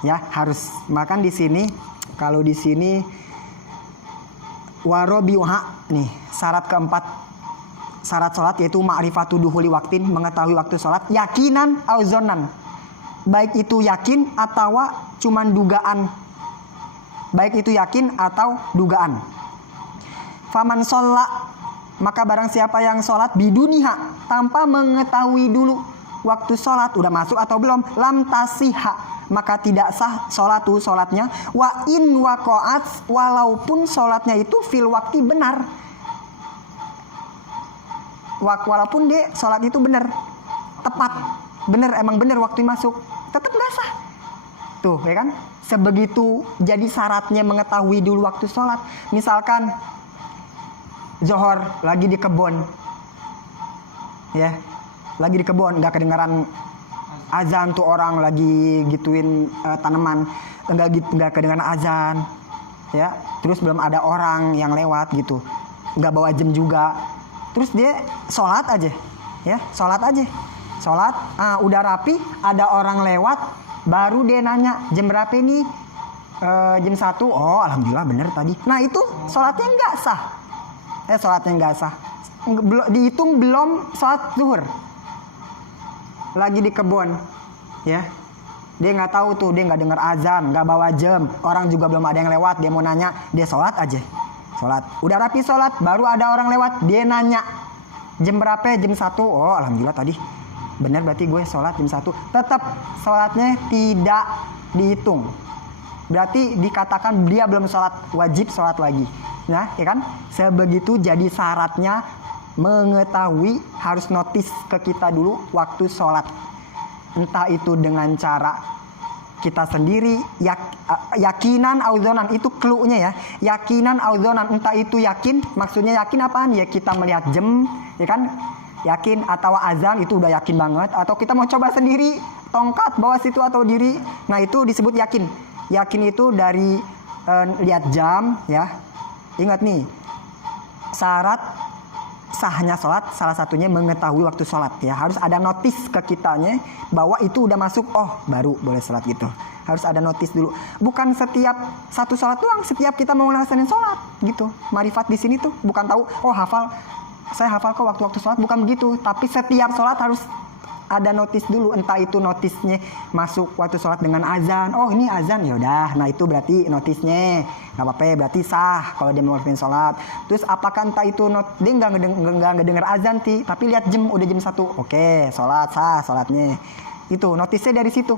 ya, harus. Makan di sini, kalau di sini warobiuha nih, syarat keempat syarat sholat yaitu ma'rifatu duhuli waktin, mengetahui waktu sholat, yakinan auzonan, baik itu yakin atau cuman dugaan, baik itu yakin atau dugaan. Faman sholat, maka barang siapa yang sholat biduniha, tanpa mengetahui dulu waktu sholat udah masuk atau belum, lam tasiha, maka tidak sah sholatnya. Wa in waqa'at, walaupun sholatnya itu fil waktu benar, walaupun dia sholat itu benar, tepat, benar, emang benar waktu masuk, tetap nggak sah. Tuh ya kan, sebegitu jadi syaratnya mengetahui dulu waktu sholat. Misalkan Zohor lagi di kebun, ya, lagi di kebun nggak kedengaran azan tuh orang lagi gituin tanaman, nggak kedengaran azan, ya. Terus belum ada orang yang lewat gitu, nggak bawa jam juga. Terus dia sholat aja, ya, sholat aja, sholat. Udah rapi, ada orang lewat, baru dia nanya jam berapa ini? Jam 1. Oh, alhamdulillah bener tadi. Nah itu sholatnya nggak sah. Sholatnya nggak sah. Dihitung belum sholat zuhur. Lagi di kebun, ya. Dia nggak tahu tuh, dia nggak dengar azan, nggak bawa jam. Orang juga belum ada yang lewat. Dia mau nanya, dia sholat aja. Sholat. Udah rapi sholat, baru ada orang lewat. Dia nanya, jam berapa? Jam 1. Oh, alhamdulillah tadi. Bener berarti gue sholat jam 1. Tetap sholatnya tidak dihitung. Berarti dikatakan dia belum sholat, wajib sholat lagi. Nah, ya kan? Sebegitu jadi syaratnya mengetahui, harus notice ke kita dulu waktu sholat. Entah itu dengan cara kita sendiri, yakinan auzonan, itu clue-nya ya. Yakinan auzonan, entah itu yakin, maksudnya yakin apaan? Ya kita melihat jam, ya kan? Yakin, atau azan itu udah yakin banget. Atau kita mau coba sendiri, tongkat bawa situ atau diri. Nah itu disebut yakin. Yakin itu dari lihat jam, ya. Ingat nih, syarat sahnya sholat salah satunya mengetahui waktu sholat, ya. Harus ada notis ke kitanya bahwa itu udah masuk, oh baru boleh sholat gitu. Harus ada notis dulu. Bukan setiap satu sholat doang, setiap kita mau ngelaksanain sholat gitu. Marifat di sini tuh bukan tahu, oh hafal, saya hafal kok waktu-waktu sholat, bukan begitu. Tapi setiap sholat harus ada notis dulu, entah itu notisnya masuk waktu sholat dengan azan. Oh ini azan, ya udah. Nah itu berarti notisnya nggak apa-apa, berarti sah kalau dia mau ngelakuin sholat. Terus apakah entah itu dia nggak ngedenger azan tapi lihat jam udah jam 1, oke, sholat sah sholatnya. Itu notisnya dari situ.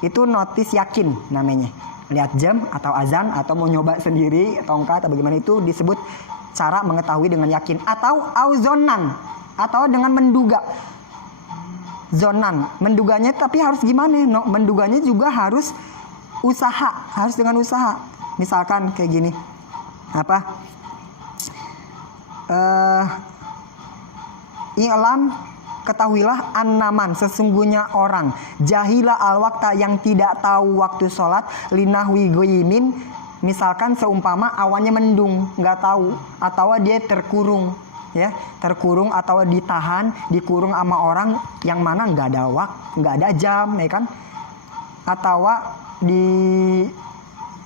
Itu notis yakin namanya. Lihat jam atau azan atau mau nyoba sendiri tongkat atau bagaimana, itu disebut cara mengetahui dengan yakin atau auzonan atau dengan menduga. Zonan, menduganya tapi harus gimana? Menduganya juga harus usaha, harus dengan usaha. Misalkan kayak gini, i'lam, ketahuilah annaman, sesungguhnya orang jahila al-waqta, yang tidak tahu waktu sholat, linahwi goyimin, misalkan seumpama awannya mendung, nggak tahu, atau dia terkurung, ya, terkurung atau ditahan, dikurung sama orang yang mana nggak ada waktu, nggak ada jam, ya kan? Atau di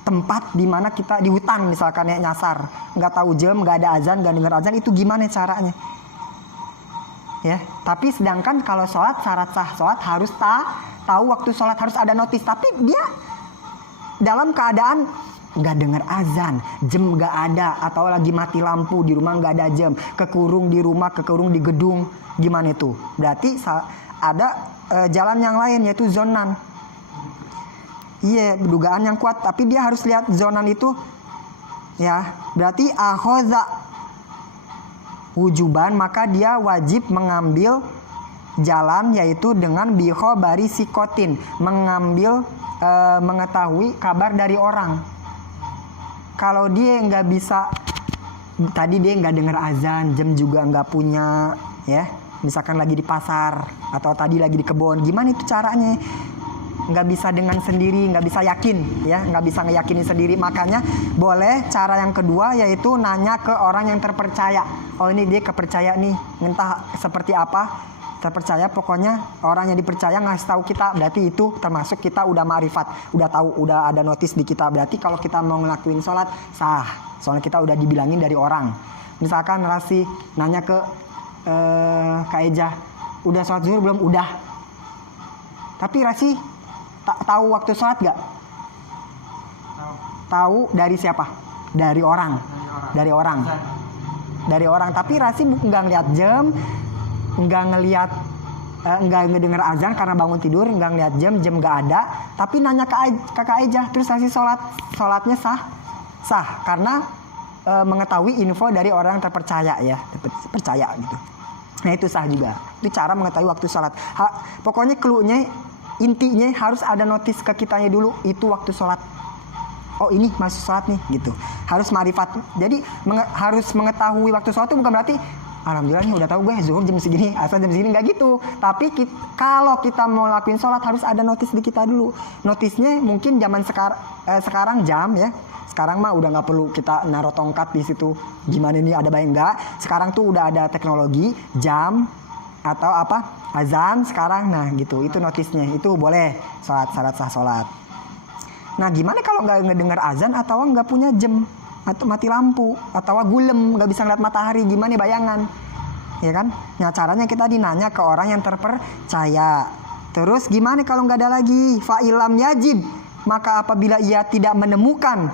tempat di mana kita di hutan misalkan, ya, nyasar, nggak tahu jam, nggak ada azan, nggak dengar azan, itu gimana caranya? Ya, tapi sedangkan kalau sholat, syarat sah sholat harus tahu waktu sholat, harus ada notis, tapi dia dalam keadaan nggak dengar azan, jam nggak ada, atau lagi mati lampu di rumah nggak ada jam, kekurung di rumah, kekurung di gedung, gimana itu? Berarti ada jalan yang lain, yaitu zonan. Iya, dugaan yang kuat, tapi dia harus lihat zonan itu, ya. Berarti akhoza wujuban, maka dia wajib mengambil jalan, yaitu dengan bikhabari sikotin, mengambil mengetahui kabar dari orang. Kalau dia nggak bisa, tadi dia nggak dengar azan, jam juga nggak punya, ya, misalkan lagi di pasar atau tadi lagi di kebun, gimana itu caranya? Nggak bisa dengan sendiri, nggak bisa yakin, ya, nggak bisa ngeyakinin sendiri. Makanya boleh cara yang kedua, yaitu nanya ke orang yang terpercaya. Oh ini dia kepercaya nih, entah seperti apa, terpercaya, pokoknya orang yang dipercaya ngasih tahu kita, berarti itu termasuk kita udah ma'rifat, udah tahu, udah ada notis di kita. Berarti kalau kita mau ngelakuin sholat sah, soalnya kita udah dibilangin dari orang. Misalkan Rasi nanya ke Kak Eja, udah sholat zuhur belum? Udah. Tapi Rasi tahu waktu sholat gak? Tahu dari siapa? Dari orang. Dari orang. Tapi Rasi nggak ngeliat jam, nggak ngeliat, nggak ngedenger azan karena bangun tidur, nggak ngeliat jam nggak ada. Tapi nanya ke Kak Eja, terus Rasi sholatnya sah karena mengetahui info dari orang yang terpercaya, ya, percaya gitu. Nah itu sah juga. Itu cara mengetahui waktu sholat. Pokoknya clue-nya, intinya harus ada notis ke kitanya dulu, itu waktu sholat. Oh ini masuk sholat nih, gitu. Harus ma'rifat. Jadi harus mengetahui waktu sholat itu bukan berarti alhamdulillah nih udah tahu gue zuhur jam segini, asar jam segini, nggak gitu. Tapi kalau kita mau lakuin sholat harus ada notis di kita dulu. Notisnya mungkin zaman sekarang jam ya. Sekarang mah udah nggak perlu kita naruh tongkat di situ. Gimana ini ada bayang nggak? Sekarang tuh udah ada teknologi jam atau apa azan sekarang. Nah gitu, itu notisnya, itu boleh syarat sah sholat. Nah gimana kalau nggak ngedengar azan atau nggak punya jam atau mati lampu atau gulem nggak bisa ngeliat matahari, gimana bayangan ya kan? Nah caranya kita dinanya ke orang yang terpercaya. Terus gimana kalau nggak ada lagi? Fa'ilam yajid, maka apabila ia tidak menemukan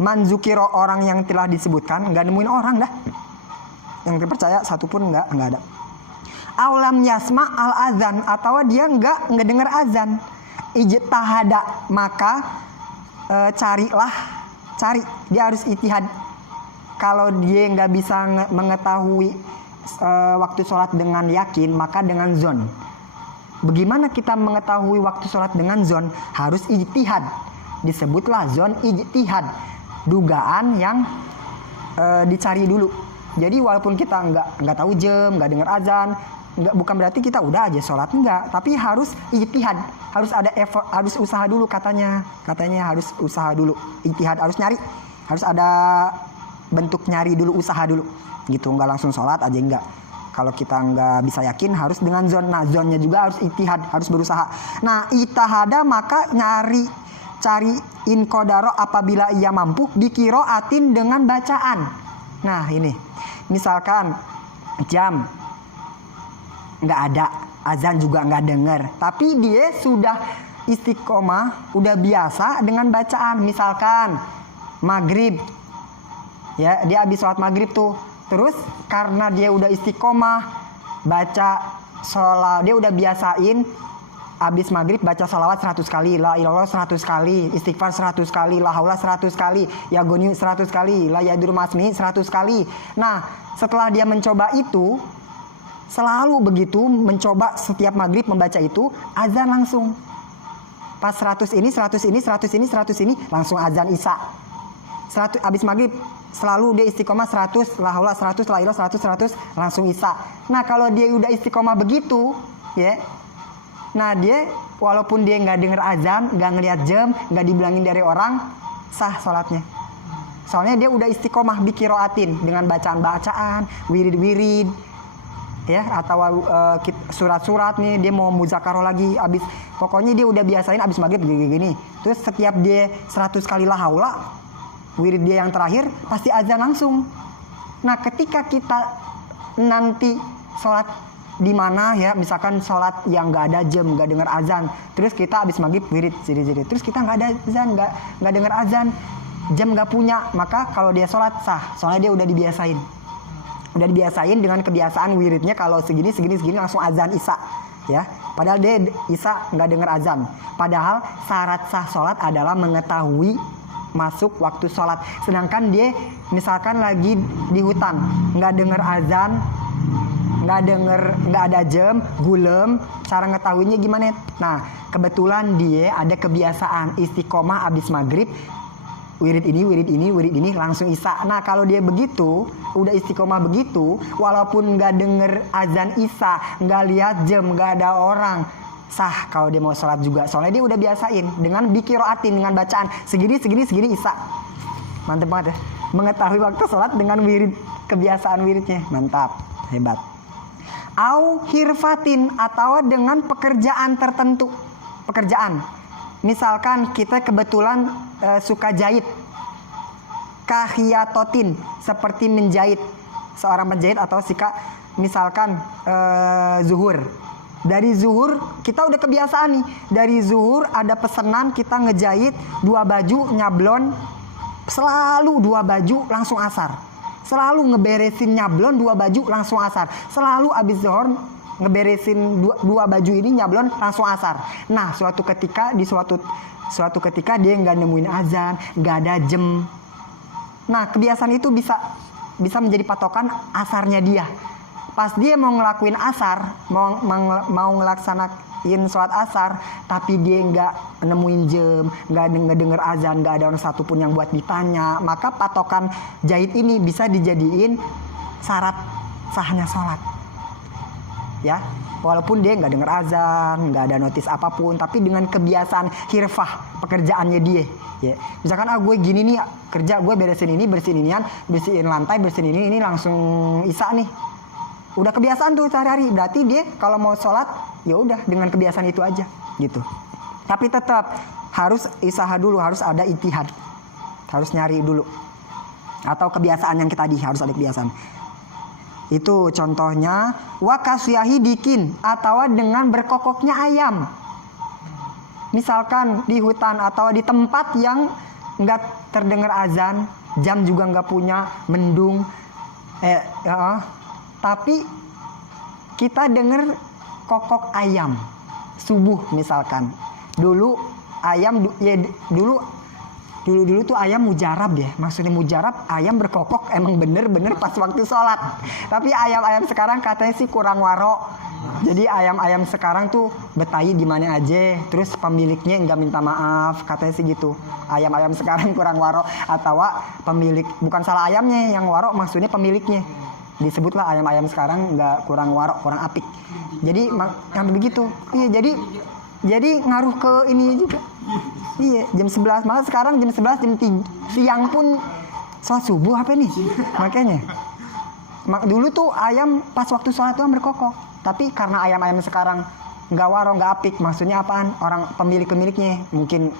manzukiro, orang yang telah disebutkan, nggak nemuin orang dah yang terpercaya satupun, nggak ada. Aulam yasma al azan, atau dia nggak ngedengar azan. Ijtahada, maka cari, dia harus ijtihad. Kalau dia nggak bisa mengetahui waktu sholat dengan yakin, maka dengan zon. Bagaimana kita mengetahui waktu sholat dengan zon? Harus ijtihad. Disebutlah zon ijtihad, dugaan yang dicari dulu. Jadi walaupun kita nggak tahu jam, nggak dengar azan, bukan berarti kita udah aja sholat, enggak. Tapi harus ijtihad, harus ada effort, harus usaha dulu katanya harus usaha dulu, ijtihad, harus nyari, harus ada bentuk nyari dulu, usaha dulu, gitu. Nggak langsung sholat aja, enggak. Kalau kita nggak bisa yakin harus dengan zon. Nah zonnya juga harus ijtihad, harus berusaha. Nah ijtihada maka cari inkodaro apabila ia mampu bikiroatin dengan bacaan. Nah ini misalkan jam nggak ada, azan juga nggak dengar, tapi dia sudah istiqomah, udah biasa dengan bacaan. Misalkan maghrib, ya dia habis sholat maghrib tuh, terus karena dia udah istiqomah baca sholat, dia udah biasain habis maghrib baca salawat 100 kali, la ilallah 100 kali, istighfar 100 kali, la haula 100 kali, ya goni 100 kali, la yadur masmi 100 kali. Nah setelah dia mencoba itu, selalu begitu mencoba setiap maghrib membaca itu, azan langsung. Pas 100 ini, 100 ini, 100 ini, 100 ini, langsung azan isya. 100 habis maghrib selalu dia istiqomah 100, la haula 100, la ilallah 100, 100, langsung isya. Nah kalau dia udah istiqomah begitu, ya, nah dia walaupun dia nggak dengar azan, nggak ngelihat jam, nggak dibilangin dari orang, sah sholatnya. Soalnya dia udah istiqomah bikiroatin dengan bacaan-bacaan, wirid-wirid, ya, atau surat-surat nih, dia mau muzakarah lagi, abis pokoknya dia udah biasain abis maghrib gini-gini. Terus setiap dia 100 kali la haula, wirid dia yang terakhir pasti azan langsung. Nah ketika kita nanti sholat di mana ya, misalkan sholat yang nggak ada jam, nggak dengar azan, terus kita abis maghrib wirid jadi, terus kita nggak ada azan, nggak dengar azan, jam nggak punya, maka kalau dia sholat sah, soalnya dia udah dibiasain dengan kebiasaan wiridnya, kalau segini langsung azan isya, ya. Padahal dia isya nggak dengar azan. Padahal syarat sah sholat adalah mengetahui masuk waktu sholat. Sedangkan dia misalkan lagi di hutan, nggak dengar azan, nggak ada jam, gulem, cara ngetahuinya gimana? Nah kebetulan dia ada kebiasaan istiqomah abis maghrib, wirid ini langsung isya. Nah kalau dia begitu, udah istiqomah begitu, walaupun nggak denger azan isya, nggak lihat jam, nggak ada orang, sah kalau dia mau sholat juga. Soalnya dia udah biasain dengan bikiroatin, dengan bacaan segini isya. Mantep banget ya, mengetahui waktu sholat dengan wirid, kebiasaan wiridnya, mantap, hebat. Au hirfatin, atau dengan pekerjaan tertentu, pekerjaan. Misalkan kita kebetulan suka jahit, kahiyatotin, seperti menjahit, seorang penjahit atau misalkan zuhur. Dari zuhur kita udah kebiasaan nih, dari zuhur ada pesanan kita ngejahit 2 baju nyablon, selalu 2 baju langsung asar. Selalu ngeberesin nyablon 2 baju langsung asar. Selalu abis zuhur ngeberesin dua baju ini nyablon langsung asar. Nah suatu ketika dia nggak nemuin azan, nggak ada jam. Nah kebiasaan itu bisa menjadi patokan asarnya dia. Pas dia mau ngelakuin asar, mau ngelaksanain sholat asar, tapi dia nggak nemuin jam, nggak ngedenger azan, nggak ada orang satupun yang buat ditanya, maka patokan jahit ini bisa dijadiin syarat sahnya sholat. Ya, walaupun dia nggak dengar azan, nggak ada notis apapun, tapi dengan kebiasaan hirfah pekerjaannya dia. Ya, misalkan gue gini nih kerja, gue beresin ini, bersihin inian, bersihin lantai, bersihin ini langsung isya nih. Udah kebiasaan tuh sehari-hari. Berarti dia kalau mau sholat, ya udah dengan kebiasaan itu aja, gitu. Tapi tetap harus isaha dulu, harus ada ijtihad, harus nyari dulu. Atau kebiasaan yang kita tadi harus ada kebiasaan. Itu contohnya wakasyahi dikin atau dengan berkokoknya ayam. Misalkan di hutan atau di tempat yang nggak terdengar azan, jam juga nggak punya, mendung, tapi kita dengar kokok ayam subuh misalkan. Dulu ayam Dulu tuh ayam mujarab ya. Maksudnya mujarab ayam berkokok emang bener-bener pas waktu sholat. Tapi ayam-ayam sekarang katanya sih kurang warok. Jadi ayam-ayam sekarang tuh betayi di mana aja. Terus pemiliknya nggak minta maaf, katanya sih gitu. Ayam-ayam sekarang kurang warok. Atau pemilik, bukan salah ayamnya yang warok, maksudnya pemiliknya. Disebutlah ayam-ayam sekarang nggak kurang warok, kurang apik. Jadi yang begitu. Iya, jadi ngaruh ke ini juga. Iya, jam 11. Malah sekarang jam 11, jam 3 siang pun sholat subuh apa nih? Makanya. Dulu tuh ayam pas waktu sholat tuh berkokok. Tapi karena ayam-ayam sekarang nggak warong, nggak apik. Maksudnya apaan? Orang pemiliknya mungkin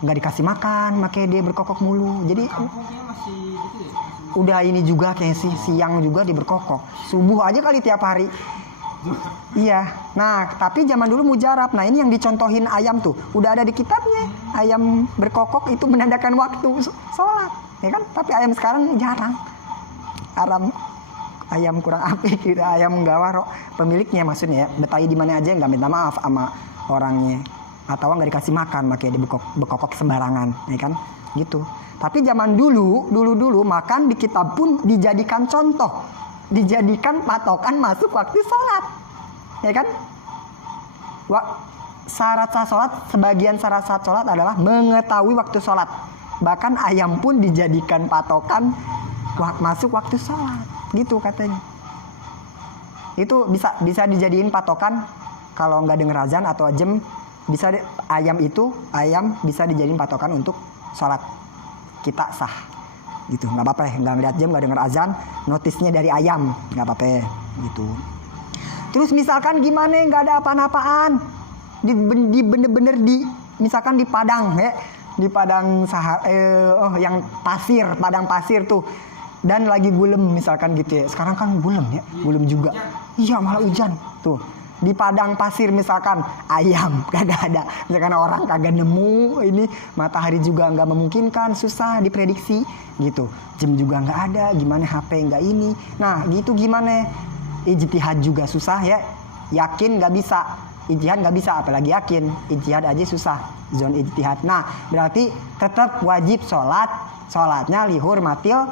nggak dikasih makan, makanya dia berkokok mulu. Jadi Kampungnya masih gitu ya? udah ini juga kayak siang juga dia berkokok. Subuh aja kali tiap hari. Iya. Nah, tapi zaman dulu mujarab. Nah, ini yang dicontohin ayam tuh. Udah ada di kitabnya. Ayam berkokok itu menandakan waktu sholat. Ya kan? Tapi ayam sekarang jarang. Ayam kurang apik gitu. Ayam nggak warok. Pemiliknya maksudnya ya. Betayi di mana aja nggak minta maaf sama orangnya. Atau nggak dikasih makan. Makanya dia berkokok sembarangan. Ya kan? Gitu. Tapi zaman dulu makan di kitab pun dijadikan contoh. Dijadikan patokan masuk waktu sholat, ya kan? Syarat sah sholat, sebagian syarat sah sholat adalah mengetahui waktu sholat. Bahkan ayam pun dijadikan patokan masuk waktu sholat, gitu katanya. Itu bisa dijadiin patokan kalau nggak denger azan atau jam, ayam bisa dijadiin patokan untuk sholat kita sah. Gitu, nggak apa-apa, nggak ngeliat jam, nggak denger azan, notisnya dari ayam, nggak apa-apa, gitu. Terus misalkan gimana, nggak ada apa-apaan, bener-bener misalkan di padang ya, di padang yang padang pasir tuh, dan lagi gulem misalkan gitu ya. Sekarang kan gulem ya, gulem juga. Iya, malah hujan tuh. Di padang pasir misalkan ayam kagak ada, misalkan orang kagak nemu, ini matahari juga nggak memungkinkan, susah diprediksi gitu, jam juga nggak ada, gimana HP nggak ini, nah gitu gimana, ijtihad juga susah ya, yakin nggak bisa, ijtihad nggak bisa, apalagi yakin, ijtihad aja susah, zon ijtihad. Nah berarti tetap wajib sholatnya lihurmatil